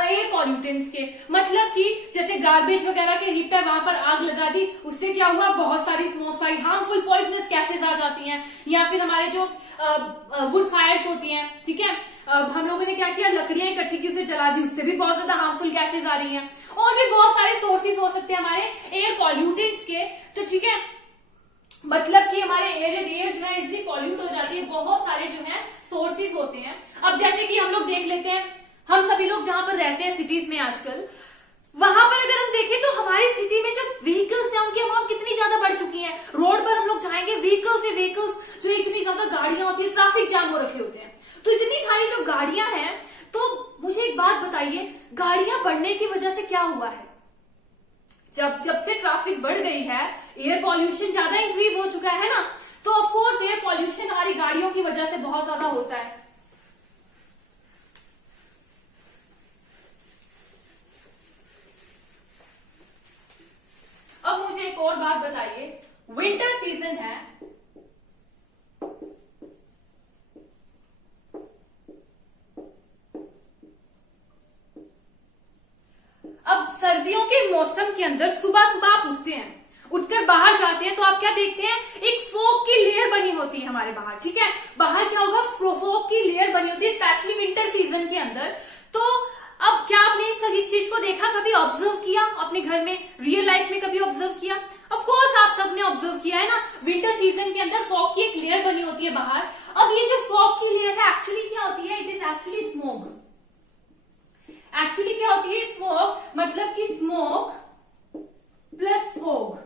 एयर पॉल्यूटेंट्स के। मतलब कि जैसे गार्बेज वगैरह के हीप पे वहां पर आग लगा दी, उससे क्या हुआ? बहुत सारी स्मोक्स आई, हार्मफुल पॉइजनस गैसेज आ जाती हैं। या फिर हमारे जो वुड फायर्स होती हैं, ठीक है, हम लोगों ने क्या किया? लकड़ियां इकट्ठी की, उसे जला दी, उससे भी बहुत ज्यादा हार्मफुल गैसेज आ रही हैं। और भी बहुत सारे सोर्सेज हो सकते हैं हमारे एयर पॉल्यूटेंट्स के। तो ठीक है, मतलब कि हमारे एयर जो है इजिली पॉल्यूट हो जाती है, बहुत सारे जो है सोर्सेज होते हैं। अब जैसे कि हम लोग देख लेते हैं, हम सभी लोग जहां पर रहते हैं सिटीज में आजकल, वहां पर अगर हम देखें तो हमारी सिटी में जो व्हीकल्स हैं उनकी अमाउंट कितनी ज्यादा बढ़ चुकी है। रोड पर हम लोग जाएंगे, व्हीकल्स जो इतनी ज्यादा गाड़ियां होती है, ट्रैफिक जाम हो रखे होते हैं। तो इतनी सारी जो गाड़ियां हैं, तो मुझे एक बात बताइए, गाड़ियां बढ़ने की वजह से क्या हुआ है? जब से ट्रैफिक बढ़ गई है, एयर पॉल्यूशन ज्यादा इंक्रीज हो चुका है ना, तो ऑफ कोर्स एयर पॉल्यूशन हमारी गाड़ियों की वजह से बहुत ज्यादा होता है। अब मुझे एक और बात बताइए, विंटर सीजन है, अब सर्दियों के मौसम के अंदर सुबह सुबह आप उठते हैं, उठकर बाहर जाते हैं तो आप क्या देखते हैं? एक फॉग की लेयर बनी होती है हमारे बाहर, ठीक है। बाहर क्या होगा? फॉग की लेयर बनी होती है, स्पेशली विंटर सीजन के अंदर। तो अब क्या आपने इस चीज को देखा, कभी ऑब्जर्व किया अपने घर में, रियल लाइफ में कभी ऑब्जर्व किया? ऑफ कोर्स आप सबने ऑब्जर्व किया है ना, विंटर सीजन के अंदर फॉग की एक लेयर बनी होती है बाहर। अब ये जो फॉग की लेयर है एक्चुअली क्या होती है? It is actually smoke. Actually क्या होती है? स्मोक, मतलब कि स्मोक प्लस फॉग।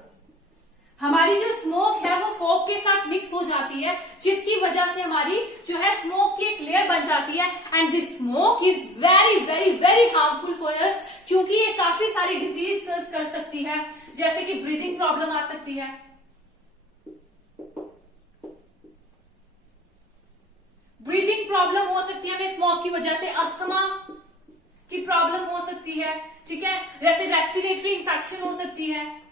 हमारी जो स्मोक है वो फॉग के साथ मिक्स हो जाती है, जिसकी वजह से हमारी जो है स्मोक की एक लेयर बन जाती है। And this smoke is very very very harmful for us, क्योंकि ये काफी सारी डिजीज कर सकती है, जैसे कि ब्रीदिंग प्रॉब्लम आ सकती है, ब्रीदिंग प्रॉब्लम हो सकती है हमें स्मोक की वजह से, अस्थमा की प्रॉब्लम हो सकती है, ठीक है, जैसे रेस्पिरेटरी इंफेक्शन हो सकती है।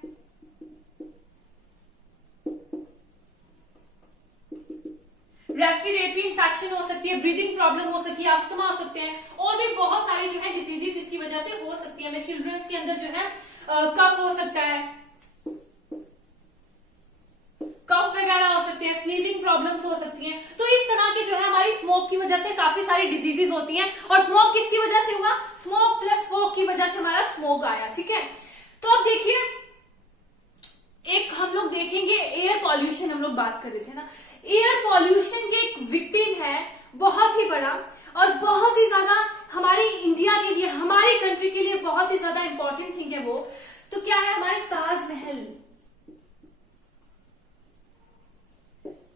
रेस्पिरेटरी इंफेक्शन हो सकती है, ब्रीदिंग प्रॉब्लम हो सकती है, अस्थमा हो सकते हैं, और भी बहुत सारी जो है डिसीजेस इसकी वजह से हो सकती है। चिल्ड्रंस के अंदर जो है कफ हो सकता है, कफ वगैरह हो सकते हैं, स्नीजिंग प्रॉब्लम्स हो सकती हैं। तो इस तरह की जो है हमारी स्मोक की वजह से काफी सारी डिजीजेस होती हैं। और स्मोक किसकी वजह से हुआ? स्मोक प्लस फॉग की वजह से हमारा स्मोक आया। ठीक है, तो अब देखिए, एक हम लोग देखेंगे एयर पॉल्यूशन, हम लोग बात कर रहे थे ना, एयर पॉल्यूशन के एक विक्टिम है बहुत ही बड़ा और बहुत ही ज्यादा हमारी इंडिया के लिए, हमारी कंट्री के लिए बहुत ही ज्यादा इंपॉर्टेंट थिंग है वो। तो क्या है? हमारे ताजमहल।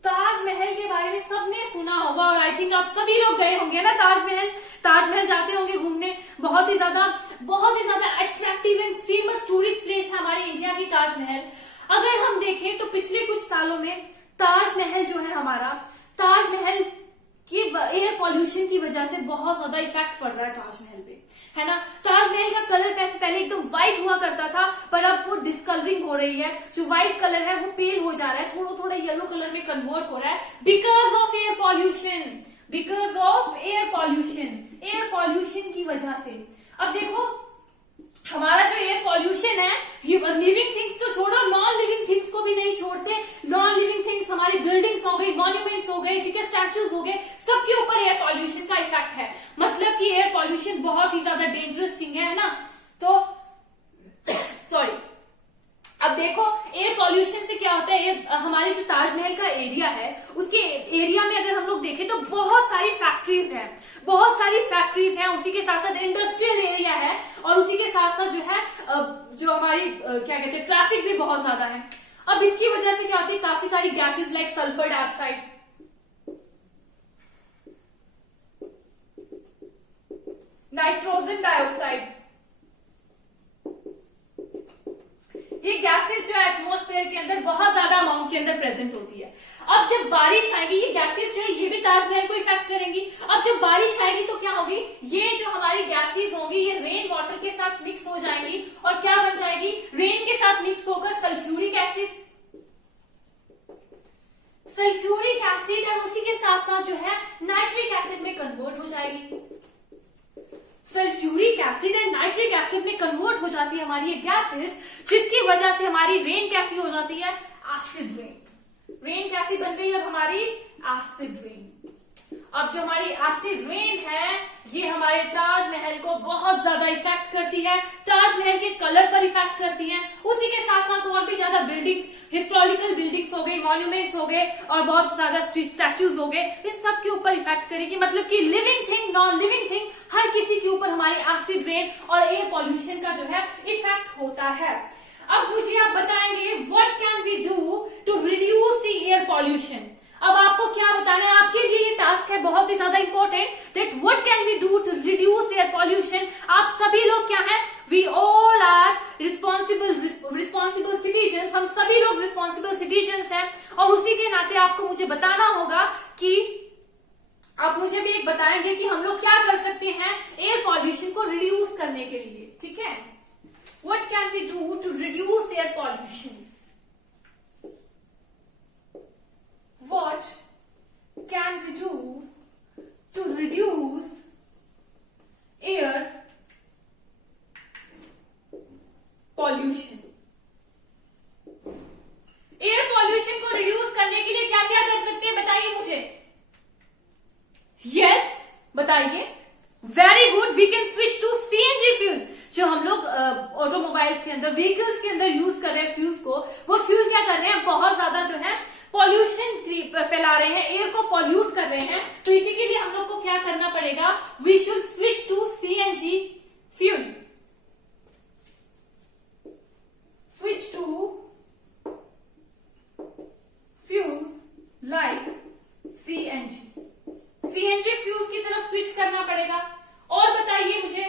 ताजमहल के बारे में सबने सुना होगा और आई थिंक आप सभी लोग गए होंगे ना ताजमहल। ताजमहल जाते होंगे घूमने, बहुत ही ज्यादा attractive and famous tourist place है हमारे इंडिया की ताजमहल। अगर हम देखें तो पिछले कुछ सालों में ताजमहल जो है हमारा, ताजमहल की एयर पॉल्यूशन की वजह से बहुत ज्यादा इफेक्ट पड़ रहा है ताजमहल पे, है ना। ताजमहल का कलर पहले एकदम व्हाइट हुआ करता था, पर अब वो डिस्कलरिंग हो रही है। जो व्हाइट कलर है वो पेल हो जा रहा है, थोड़ा थोड़ा येलो कलर में कन्वर्ट हो रहा है, because of air pollution, because of air pollution की वजह से। अब देखो, हमारा जो एयर पॉल्यूशन है, ये लिविंग थिंग्स तो छोड़ो, नॉन लिविंग थिंग्स को भी नहीं छोड़ते। नॉन लिविंग थिंग्स हमारी बिल्डिंग्स हो गई, मॉन्यूमेंट्स हो गए, ठीक है, स्टैच्यूज हो गए, सबके ऊपर एयर पॉल्यूशन का इफेक्ट है। मतलब कि एयर पॉल्यूशन बहुत ही ज्यादा डेंजरस थिंग है ना। तो सॉरी, अब देखो एयर पॉल्यूशन से क्या होता है, हमारे जो ताजमहल का एरिया है, उसके एरिया में अगर हम लोग देखें तो बहुत सारी फैक्ट्रीज हैं, उसी के साथ साथ इंडस्ट्रियल एरिया है, और उसी के साथ साथ जो है जो हमारी क्या कहते हैं, ट्रैफिक भी बहुत ज्यादा है। अब इसकी वजह से क्या होती है, काफी सारी gases like sulphur dioxide, nitrogen dioxide, ये गैसेस जो है एटमॉस्फेयर के अंदर बहुत ज्यादा अमाउंट के अंदर प्रेजेंट होती है। अब जब बारिश आएगी, ये गैसेस जो है ये भी ताजमहल को इफेक्ट करेंगी। अब जब बारिश आएगी तो क्या होगी, ये जो हमारी गैसेस होंगी ये रेन वाटर के साथ मिक्स हो जाएंगी, और क्या बन जाएगी, रेन के साथ मिक्स होकर सल्फ्यूरिक एसिड और उसी के साथ साथ जो है नाइट्रिक एसिड में कन्वर्ट हो जाएगी। Sulphuric acid and nitric acid में कन्वर्ट हो जाती है हमारी ये गैसेस, जिसकी वजह से हमारी रेन कैसी हो जाती है, एसिड रेन। रेन कैसी बन गई अब हमारी, एसिड रेन। अब जो हमारी एसिड रेन है ये हमारे ताजमहल को बहुत ज्यादा इफेक्ट करती है, ताजमहल के कलर पर इफेक्ट करती है। उसी के साथ साथ और भी ज्यादा बिल्डिंग्स, हिस्टोरिकल बिल्डिंग्स हो गई, मॉन्यूमेंट्स हो गए, और बहुत ज्यादा स्टैच्यूज हो गए, इन सब के ऊपर इफेक्ट करेगी। मतलब कि living thing, non living thing, हर किसी के ऊपर हमारी एसिड रेन और एयर पॉल्यूशन का जो है इफेक्ट होता है। अब मुझे आप बताएंगे what can we do to reduce the air pollution. अब आपको क्या बताना है, आपके लिए ये टास्क है बहुत ही ज्यादा important, that what can we do to reduce air pollution. आप सभी लोग क्या हैं, we all are responsible citizens, हम सभी लोग रिस्पॉन्सिबल सिटीजन्स हैं, और उसी के नाते आपको मुझे बताना होगा कि आप मुझे भी एक बताएंगे कि हम लोग क्या कर सकते हैं एयर पॉल्यूशन को रिड्यूस करने के लिए। ठीक है, what can we do to reduce air pollution, what can we do to reduce air pollution? Air pollution को रिड्यूस करने के लिए क्या क्या कर सकते हैं, बताइए मुझे। यस, बताइए। Very good, we can switch to CNG fuel. जो हम लोग ऑटोमोबाइल्स के अंदर, व्हीकल्स के अंदर यूज कर रहे हैं फ्यूल्स को, वो फ्यूल क्या कर रहे हैं, बहुत ज्यादा जो है पॉल्यूशन फैला रहे हैं, एयर को पॉल्यूट कर रहे हैं। तो इसी के लिए हम लोग को क्या करना पड़ेगा, we should switch to CNG fuel, switch to fuel like CNG fuels की तरफ स्विच करना पड़ेगा। और बताइए मुझे।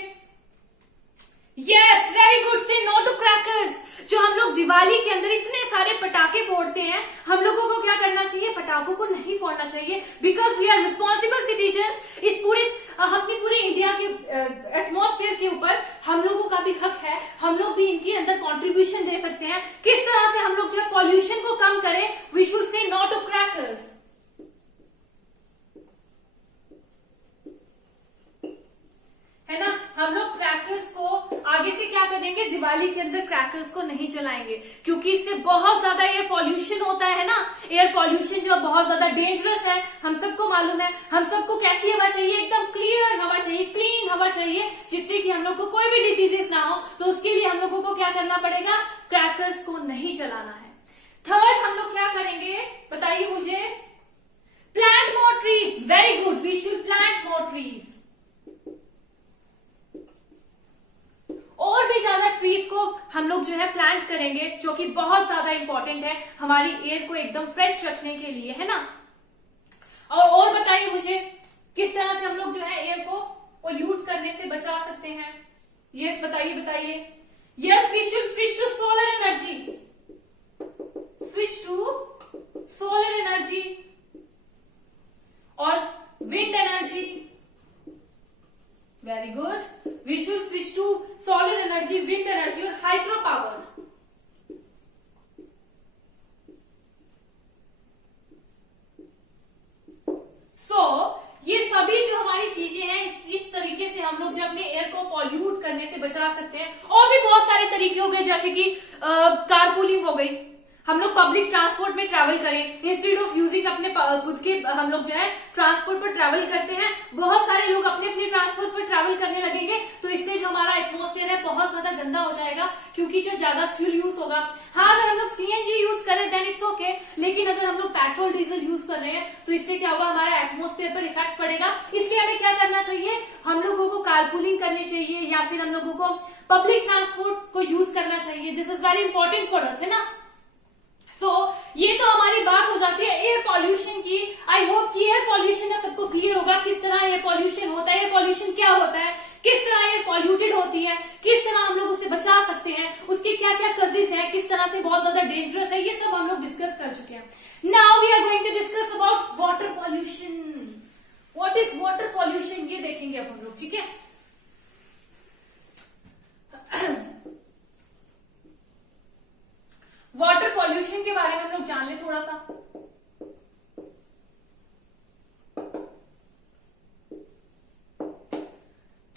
Yes, very good, say no to crackers. जो हम लोग दिवाली के अंदर इतने सारे पटाखे फोड़ते हैं, हम लोगों को क्या करना चाहिए, पटाखों को नहीं फोड़ना चाहिए, because we are responsible citizens. इस पूरे अपनी पूरे इंडिया के एटमॉस्फेयर के ऊपर हम लोगों का भी हक है, हम लोग भी इनके अंदर कंट्रीब्यूशन दे सकते हैं। किस तरह से हम लोग जो है पॉल्यूशन को कम करें, we should say no to crackers. Diwali के अंदर क्रैकर्स को नहीं जलाएंगे, क्योंकि इससे बहुत ज्यादा एयर पॉल्यूशन होता है ना। एयर पॉल्यूशन जो बहुत ज्यादा डेंजरस है, हम सबको मालूम है। हम सबको कैसी हवा चाहिए? एकदम क्लियर हवा चाहिए, क्लीन हवा चाहिए, जिससे कि हम लोग को कोई भी डिसीजेस ना हो। तो उसके लिए हम लोगों को क्या करना पड़ेगा? क्रैकर्स को नहीं जलाना है। थर्ड हम लोग क्या करेंगे बताइए मुझे? Plant more trees. Very good, we should plant more trees. और भी ज्यादा ट्रीज को हम लोग जो है प्लांट करेंगे, जो कि बहुत ज्यादा इंपॉर्टेंट है हमारी एयर को एकदम फ्रेश रखने के लिए, है ना। और बताइए मुझे किस तरह से हम लोग जो है एयर को पोल्यूट करने से बचा सकते हैं? यस बताइए। Yes, we should switch to solar energy. Switch to solar energy और wind energy. Very good, we should switch to solar energy, wind energy और हाइड्रो पावर। ये सभी जो हमारी चीजें हैं, इस तरीके से हम लोग जो अपने एयर को पॉल्यूट करने से बचा सकते हैं। और भी बहुत सारे तरीके हो गए, जैसे कि कारपूलिंग हो गई। हम लोग पब्लिक ट्रांसपोर्ट में ट्रैवल करें, इंस्टेड ऑफ यूजिंग अपने खुद के हम लोग जो है ट्रांसपोर्ट पर ट्रैवल करते हैं। बहुत सारे लोग अपने अपने ट्रांसपोर्ट पर ट्रैवल करने लगेंगे, तो इससे जो हमारा एटमॉस्फेयर है बहुत ज्यादा गंदा हो जाएगा, क्योंकि जो ज्यादा फ्यूल यूज होगा। हाँ, अगर हम लोग सीएनजी यूज करें देन इट्स ओके, लेकिन अगर हम लोग पेट्रोल डीजल यूज कर रहे हैं तो इससे क्या होगा? हमारा एटमॉस्फेयर पर इफेक्ट पड़ेगा। इसलिए हमें क्या करना चाहिए? हम लोगों को कारपूलिंग करनी चाहिए, या फिर हम लोगों को पब्लिक ट्रांसपोर्ट को यूज करना चाहिए। This is very important for us, है ना। ये तो हमारी बात हो जाती है एयर पॉल्यूशन की। आई होप कि एयर पॉल्यूशन का सबको क्लियर होगा, किस तरह एयर पॉल्यूशन होता है, एयर पॉल्यूशन क्या होता है, किस तरह एयर पॉल्यूटेड होती है, किस तरह हम लोग उसे बचा सकते हैं, उसके क्या क्या कजेज हैं, किस तरह से बहुत ज्यादा डेंजरस है, ये सब हम लोग डिस्कस कर चुके हैं। Now we are going to discuss about water pollution. What is water pollution, ये देखेंगे अब हम लोग, ठीक है। वाटर पॉल्यूशन के बारे में हम लोग जान ले थोड़ा सा।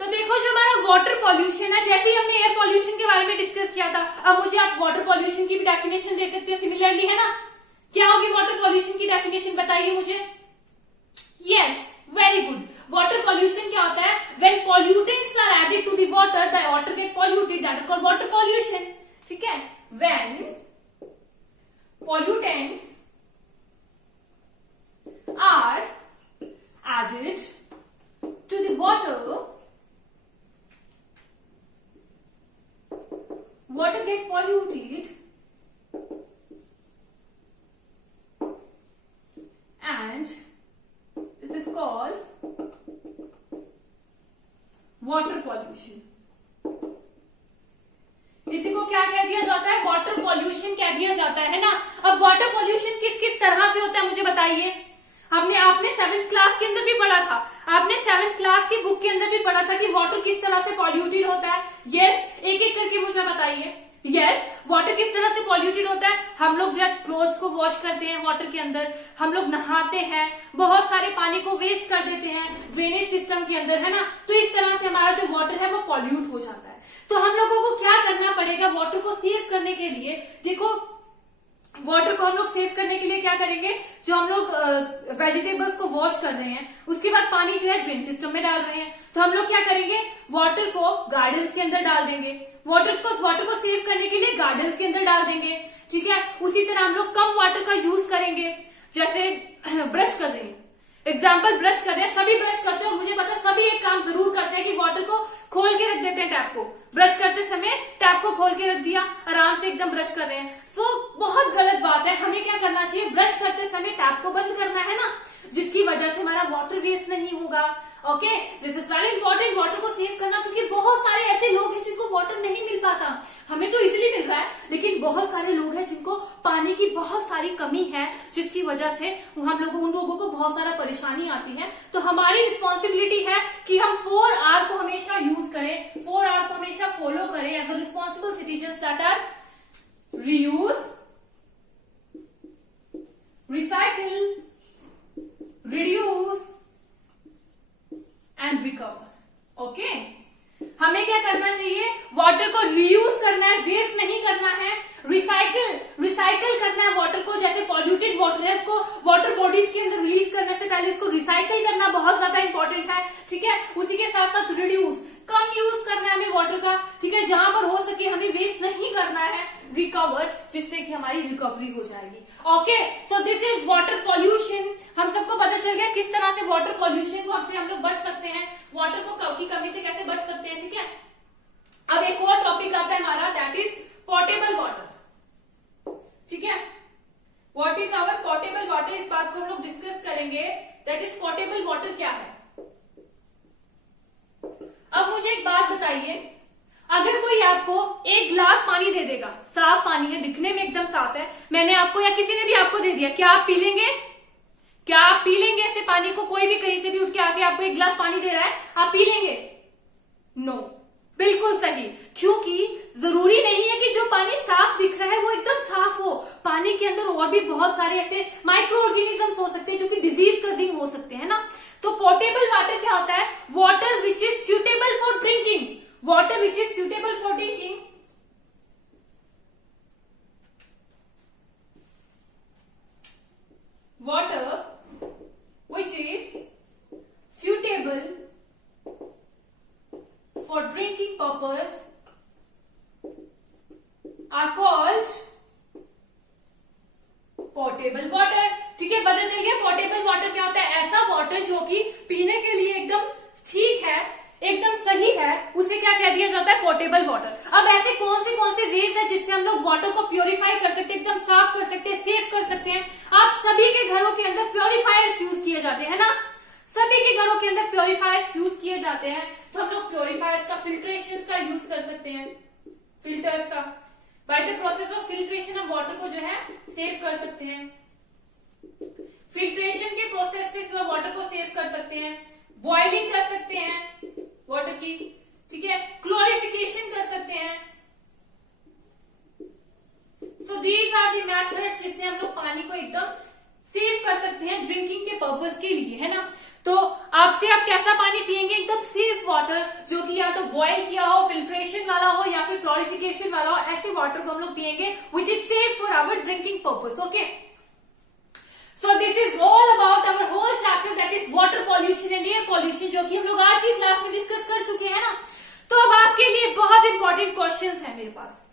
तो देखो, जो हमारा वाटर पॉल्यूशन है, जैसे ही हमने एयर पॉल्यूशन के बारे में डिस्कस किया था, अब मुझे आप वाटर पॉल्यूशन की भी डेफिनेशन दे सकते हो सिमिलरली, है ना। क्या होगी वाटर पॉल्यूशन की डेफिनेशन, बताइए मुझे। Yes, very good. Water pollution क्या होता है? When pollutants are added to the water, the water get polluted, that is called water pollution, ठीक है। When pollutants are added to the water get polluted and this is called water pollution। इसी को क्या कह दिया जाता है? Water pollution कह दिया जाता है ना। अब वाटर पॉल्यूशन किस किस तरह से होता है मुझे बताइए। आपने 7th क्लास के अंदर भी पढ़ा था, आपने 7th क्लास की बुक के अंदर भी पढ़ा था कि वाटर किस तरह से पॉल्यूटेड होता है। यस, एक एक करके मुझे बताइए। यस, वाटर किस तरह से पॉल्यूटेड होता है? हम लोग जो है क्लोथ्स को वॉश करते हैं वाटर के अंदर, हम लोग नहाते हैं, बहुत सारे पानी को वेस्ट कर देते हैं ड्रेनेज सिस्टम के अंदर, है ना। तो इस तरह से हमारा जो वाटर है वो पॉल्यूट हो जाता है। तो हम लोगों को क्या करना पड़ेगा वाटर को सेव करने के लिए? देखो, वाटर को हम लोग सेव करने के लिए क्या करेंगे? जो हम लोग वेजिटेबल्स को वॉश कर रहे हैं, उसके बाद पानी जो है ड्रेन सिस्टम में डाल रहे हैं, तो हम लोग क्या करेंगे? वाटर को गार्डन्स के अंदर डाल देंगे। वाटर को सेव करने के लिए गार्डन्स के अंदर डाल देंगे, ठीक है। उसी तरह हम लोग कम वाटर का यूज करेंगे, जैसे ब्रश कर रहे हैं, एग्जाम्पल ब्रश कर रहे हैं, सभी ब्रश करते हैं, और मुझे पता है सभी एक काम जरूर करते हैं कि वाटर को खोल के रख देते हैं टैप को। ब्रश करते समय टैप को खोल के रख दिया, आराम से एकदम ब्रश कर रहे हैं। बहुत गलत बात है। हमें क्या करना चाहिए? ब्रश करते समय टैप को बंद करना है ना, जिसकी वजह से हमारा वाटर वेस्ट नहीं होगा। Okay, this is very important, water को सेव करना, क्योंकि बहुत सारे ऐसे लोग हैं जिनको वाटर नहीं मिल पाता। हमें तो इजीली मिल रहा है, लेकिन बहुत सारे लोग हैं जिनको पानी की बहुत सारी कमी है, जिसकी वजह से उन लोगों को बहुत सारा परेशानी आती है। तो हमारी रिस्पॉन्सिबिलिटी है कि हम 4R को हमेशा यूज करें, 4R को हमेशा फॉलो करें as a responsible citizen, that are reuse, recycle, reduce and recover. Okay, हमें क्या करना चाहिए? वाटर को रीयूज करना है, वेस्ट नहीं करना है, रिसाइकल करना है वाटर को। जैसे पॉल्यूटेड वाटर है उसको वाटर बॉडीज के अंदर रिलीज करने से पहले उसको रिसाइकल करना बहुत ज्यादा इंपॉर्टेंट है, ठीक है। उसी के साथ साथ रिड्यूस, कम यूज करना है हमें वाटर का, ठीक है। जहां पर हो सके हमें वेस्ट नहीं करना है, रिकवर, जिससे कि हमारी रिकवरी हो जाएगी। Okay, so this is water pollution. हम सबको पता चल गया किस तरह से वाटर पॉल्यूशन को हमसे हम लोग बच सकते हैं, वाटर को की कमी से कैसे बच सकते हैं, ठीक है। अब एक और टॉपिक आता है हमारा, दैट इज पोर्टेबल वाटर, ठीक है। What is our portable water, इस बात को हम लोग डिस्कस करेंगे। दैट इज पोर्टेबल वाटर क्या है। अब मुझे एक बात बताइए, अगर कोई आपको एक गिलास पानी दे देगा, साफ पानी है, दिखने में एकदम साफ है, मैंने आपको या किसी ने भी आपको दे दिया, क्या आप पी लेंगे? क्या आप पी लेंगे ऐसे पानी को? कोई भी कहीं से भी उठ के आके आपको एक गिलास पानी दे रहा है, आप पी लेंगे? नो, बिल्कुल सही। क्योंकि जरूरी नहीं है कि जो पानी साफ दिख रहा है वो एकदम साफ हो, पानी के अंदर और भी बहुत सारे ऐसे माइक्रो ऑर्गेनिजम्स हो सकते हैं जो कि डिजीज कॉजिंग हो सकते हैं ना। तो पोर्टेबल वाटर क्या होता है? Water which is suitable for drinking, water which is suitable for drinking, water which is suitable for drinking purpose are called portable water, ठीक है। पता चल गया पोर्टेबल वाटर क्या होता है? ऐसा वाटर जो कि पीने के लिए एकदम ठीक है, एकदम सही है, उसे क्या कह दिया जाता है? Portable water. अब ऐसे कौन से वेज है जिससे हम लोग वाटर को प्योरीफाई कर सकते हैं, एकदम साफ कर सकते हैं, सेफ कर सकते हैं? आप सभी के घरों के अंदर प्योरीफायर्स यूज किए जाते हैं ना, सभी के घरों के अंदर प्योरीफायर्स यूज किए जाते हैं। तो हम लोग प्योरीफायर्स का, फिल्ट्रेशन का यूज कर सकते हैं, फिल्टर्स का। By the process of filtration हम वाटर को जो है सेव कर सकते हैं, फिल्ट्रेशन के प्रोसेस से जो वाटर को सेव कर सकते हैं, बॉइलिंग कर सकते हैं वाटर की, ठीक है, क्लोरिफिकेशन कर सकते हैं। So these are the methods जिससे हम लोग पानी को एकदम सेव कर सकते हैं ड्रिंकिंग के पर्पस के लिए, है ना। तो आपसे आप कैसा पानी पिएंगे? एकदम सेफ वाटर, जो कि या तो बॉयल किया हो, फिल्ट्रेशन वाला हो या फिर क्लोरिफिकेशन वाला हो, ऐसे वाटर को हम लोग पिएंगे which is safe for our drinking purpose. Okay, so this is all about our whole chapter, that is water pollution and air pollution, जो कि हम लोग आज ही क्लास में डिस्कस कर चुके हैं ना। तो अब आपके लिए बहुत इंपॉर्टेंट क्वेश्चंस है मेरे पास,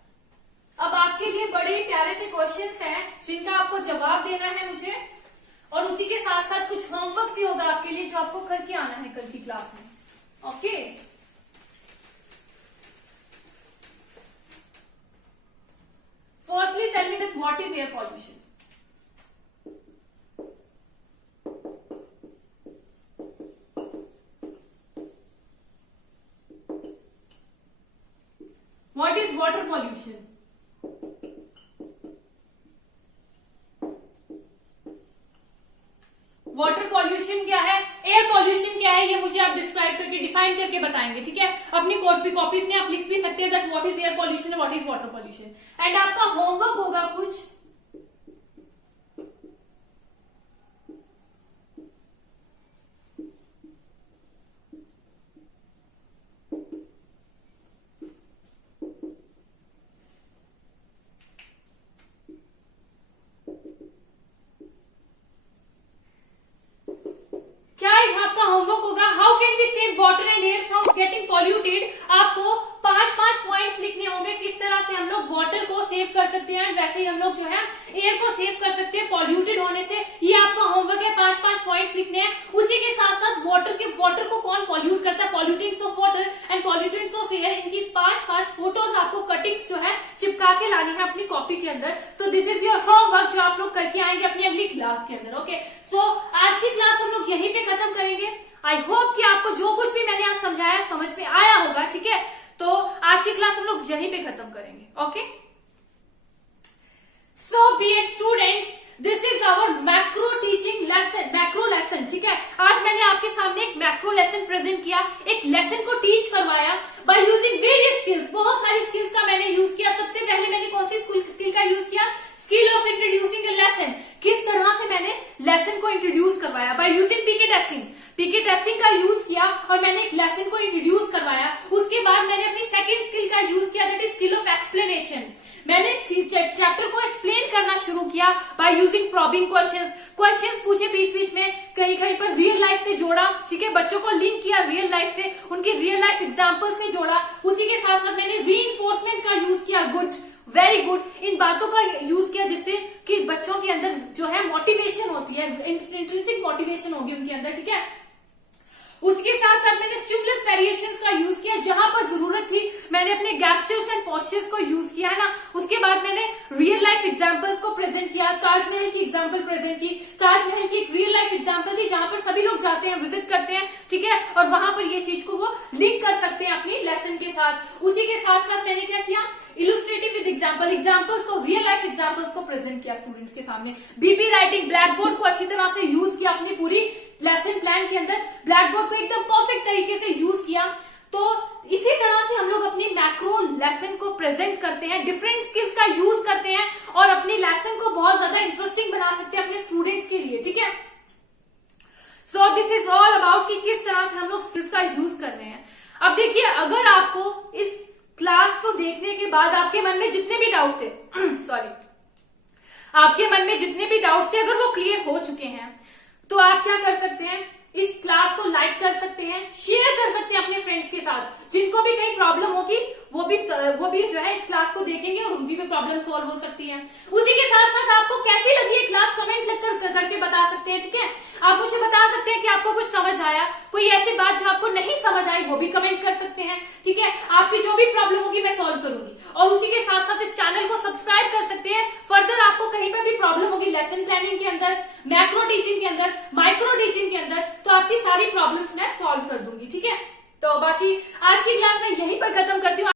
अब आपके लिए बड़े ही प्यारे से क्वेश्चंस हैं जिनका आपको जवाब देना है मुझे, और उसी के साथ साथ कुछ होमवर्क भी होगा आपके लिए जो आपको करके आना है कल की क्लास में। Okay, firstly tell me that what is air pollution. What is water pollution? Water pollution क्या है, एयर पॉल्यूशन क्या है, ये मुझे आप डिस्क्राइब करके, डिफाइन करके बताएंगे, ठीक है। अपनी कॉपीज में आप लिख भी सकते हैं that what is air pollution, what is water pollution. And आपका होमवर्क होगा कुछ, होमवर्क होगा how can we save water and air from getting polluted. आपको 5 पॉइंट्स लिखने होंगे किस तरह से हम लोग वाटर को सेव कर सकते हैं, वैसे ही हम लोग जो है एयर को सेव कर सकते हैं पॉल्यूटेड होने से। ये आपका होमवर्क है, 5 पॉइंट्स लिखने हैं। उसी के साथ साथ वाटर को कौन पॉल्यूट करता है, pollutants of water and pollutants of air, इनकी 5 फोटोज आपको कटिंग्स जो है चिपका के लानी है अपनी कॉपी के अंदर। तो दिस इज योर होमवर्क जो आप लोग करके आएंगे अपनी अगली क्लास के अंदर। ओके, सो आज की क्लास हम लोग यहीं पे खत्म करेंगे। आई होप कि आपको जो कुछ भी मैंने आज समझाया समझ में आया होगा, ठीक है। तो आज की क्लास हम लोग यहीं पे खत्म करेंगे। Okay, so being students, this is our macro teaching lesson, macro lesson, ठीक है। आज मैंने आपके सामने एक मैक्रो लेसन प्रेजेंट किया, एक लेसन को टीच करवाया बाय यूजिंग वेरियस स्किल्स। बहुत सारी स्किल्स का मैंने यूज किया। सबसे पहले मैंने कौन सी स्किल का यूज किया, skill of introducing a lesson, किस तरह से मैंने लेसन को इंट्रोड्यूस करवाया by using PK testing. PK testing का यूज किया और मैंने एक लेसन को इंट्रोड्यूस करवाया। उसके बाद मैंने अपनी सेकंड स्किल का यूज किया, that is skill of explanation. मैंने चैप्टर को एक्सप्लेन करना शुरू किया बाय यूजिंग प्रॉबिंग क्वेश्चंस पूछे बीच बीच में, कहीं कहीं पर रियल लाइफ से जोड़ा, ठीक है, बच्चों को लिंक किया रियल लाइफ से, उनके रियल लाइफ एग्जांपल से जोड़ा। उसी के साथ साथ मैंने रीइंफोर्समेंट का यूज किया, गुड, वेरी गुड, इन बातों का यूज किया जिससे कि बच्चों के अंदर जो है मोटिवेशन होती है, इंट्रिंसिक मोटिवेशन होगी उनके अंदर, ठीक है। उसके साथ साथ मैंने स्टिमुलस वेरिएशंस का यूज किया, जहां पर जरूरत थी मैंने अपने गेस्चर्स एंड पोस्चर्स को यूज किया, है ना। उसके बाद मैंने रियल लाइफ एग्जांपल्स को प्रेजेंट किया, ताजमहल की एग्जांपल प्रेजेंट की। ताजमहल की एक रियल लाइफ एग्जांपल थी जहां पर सभी लोग जाते हैं, विजिट करते हैं, ठीक है, और वहां पर ये चीज को वो लिंक कर सकते हैं अपनी लेसन के साथ। उसी के साथ साथ मैंने क्या किया, इलुस्ट्रेटिव विद एग्जांपल्स को, रियल लाइफ एग्जांपल्स को प्रेजेंट किया स्टूडेंट्स के सामने। बीपी राइटिंग, ब्लैक बोर्ड को अच्छी तरह से यूज किया अपनी पूरी लेसन प्लान के अंदर, ब्लैक बोर्ड को एकदम परफेक्ट तरीके से यूज किया। तो इसी तरह से हम लोग अपनी मैक्रो लेसन को प्रेजेंट करते हैं, डिफरेंट स्किल्स का यूज करते हैं और अपनी लेसन को बहुत ज्यादा इंटरेस्टिंग बना सकते हैं अपने स्टूडेंट्स के लिए, ठीक है। So this is all about कि किस तरह से हम लोग स्किल्स का यूज कर रहे हैं। अब देखिए, अगर आपको इस क्लास को देखने के बाद आपके मन में जितने भी डाउट्स थे सॉरी आपके मन में जितने भी डाउट्स थे, अगर वो क्लियर हो चुके हैं, तो आप क्या कर सकते हैं, इस क्लास को लाइक कर सकते हैं, शेयर कर सकते हैं अपने फ्रेंड्स के साथ। जिनको भी कहीं प्रॉब्लम होगी वो भी जो है इस क्लास को देखेंगे और उनकी भी प्रॉब्लम सॉल्व हो सकती है। उसी के साथ साथ आपको कैसी लगी ये क्लास कमेंट करके बता सकते हैं, ठीक है। आप मुझे बता सकते हैं कि आपको कुछ समझ आया, कोई ऐसी बात जो आपको नहीं समझ आई वो भी कमेंट कर सकते हैं, ठीक है। आपकी जो भी प्रॉब्लम होगी मैं सॉल्व करूंगी। और उसी के साथ साथ इस चैनल को सब्सक्राइब कर सकते हैं। फर्दर आपको कहीं पर भी प्रॉब्लम होगी लेसन प्लानिंग के अंदर, मैक्रो टीचिंग के अंदर, माइक्रो टीचिंग के अंदर, तो आपकी सारी प्रॉब्लम्स मैं सॉल्व कर दूंगी, ठीक है। तो बाकी आज की क्लास मैं यहीं पर खत्म करती हूँ।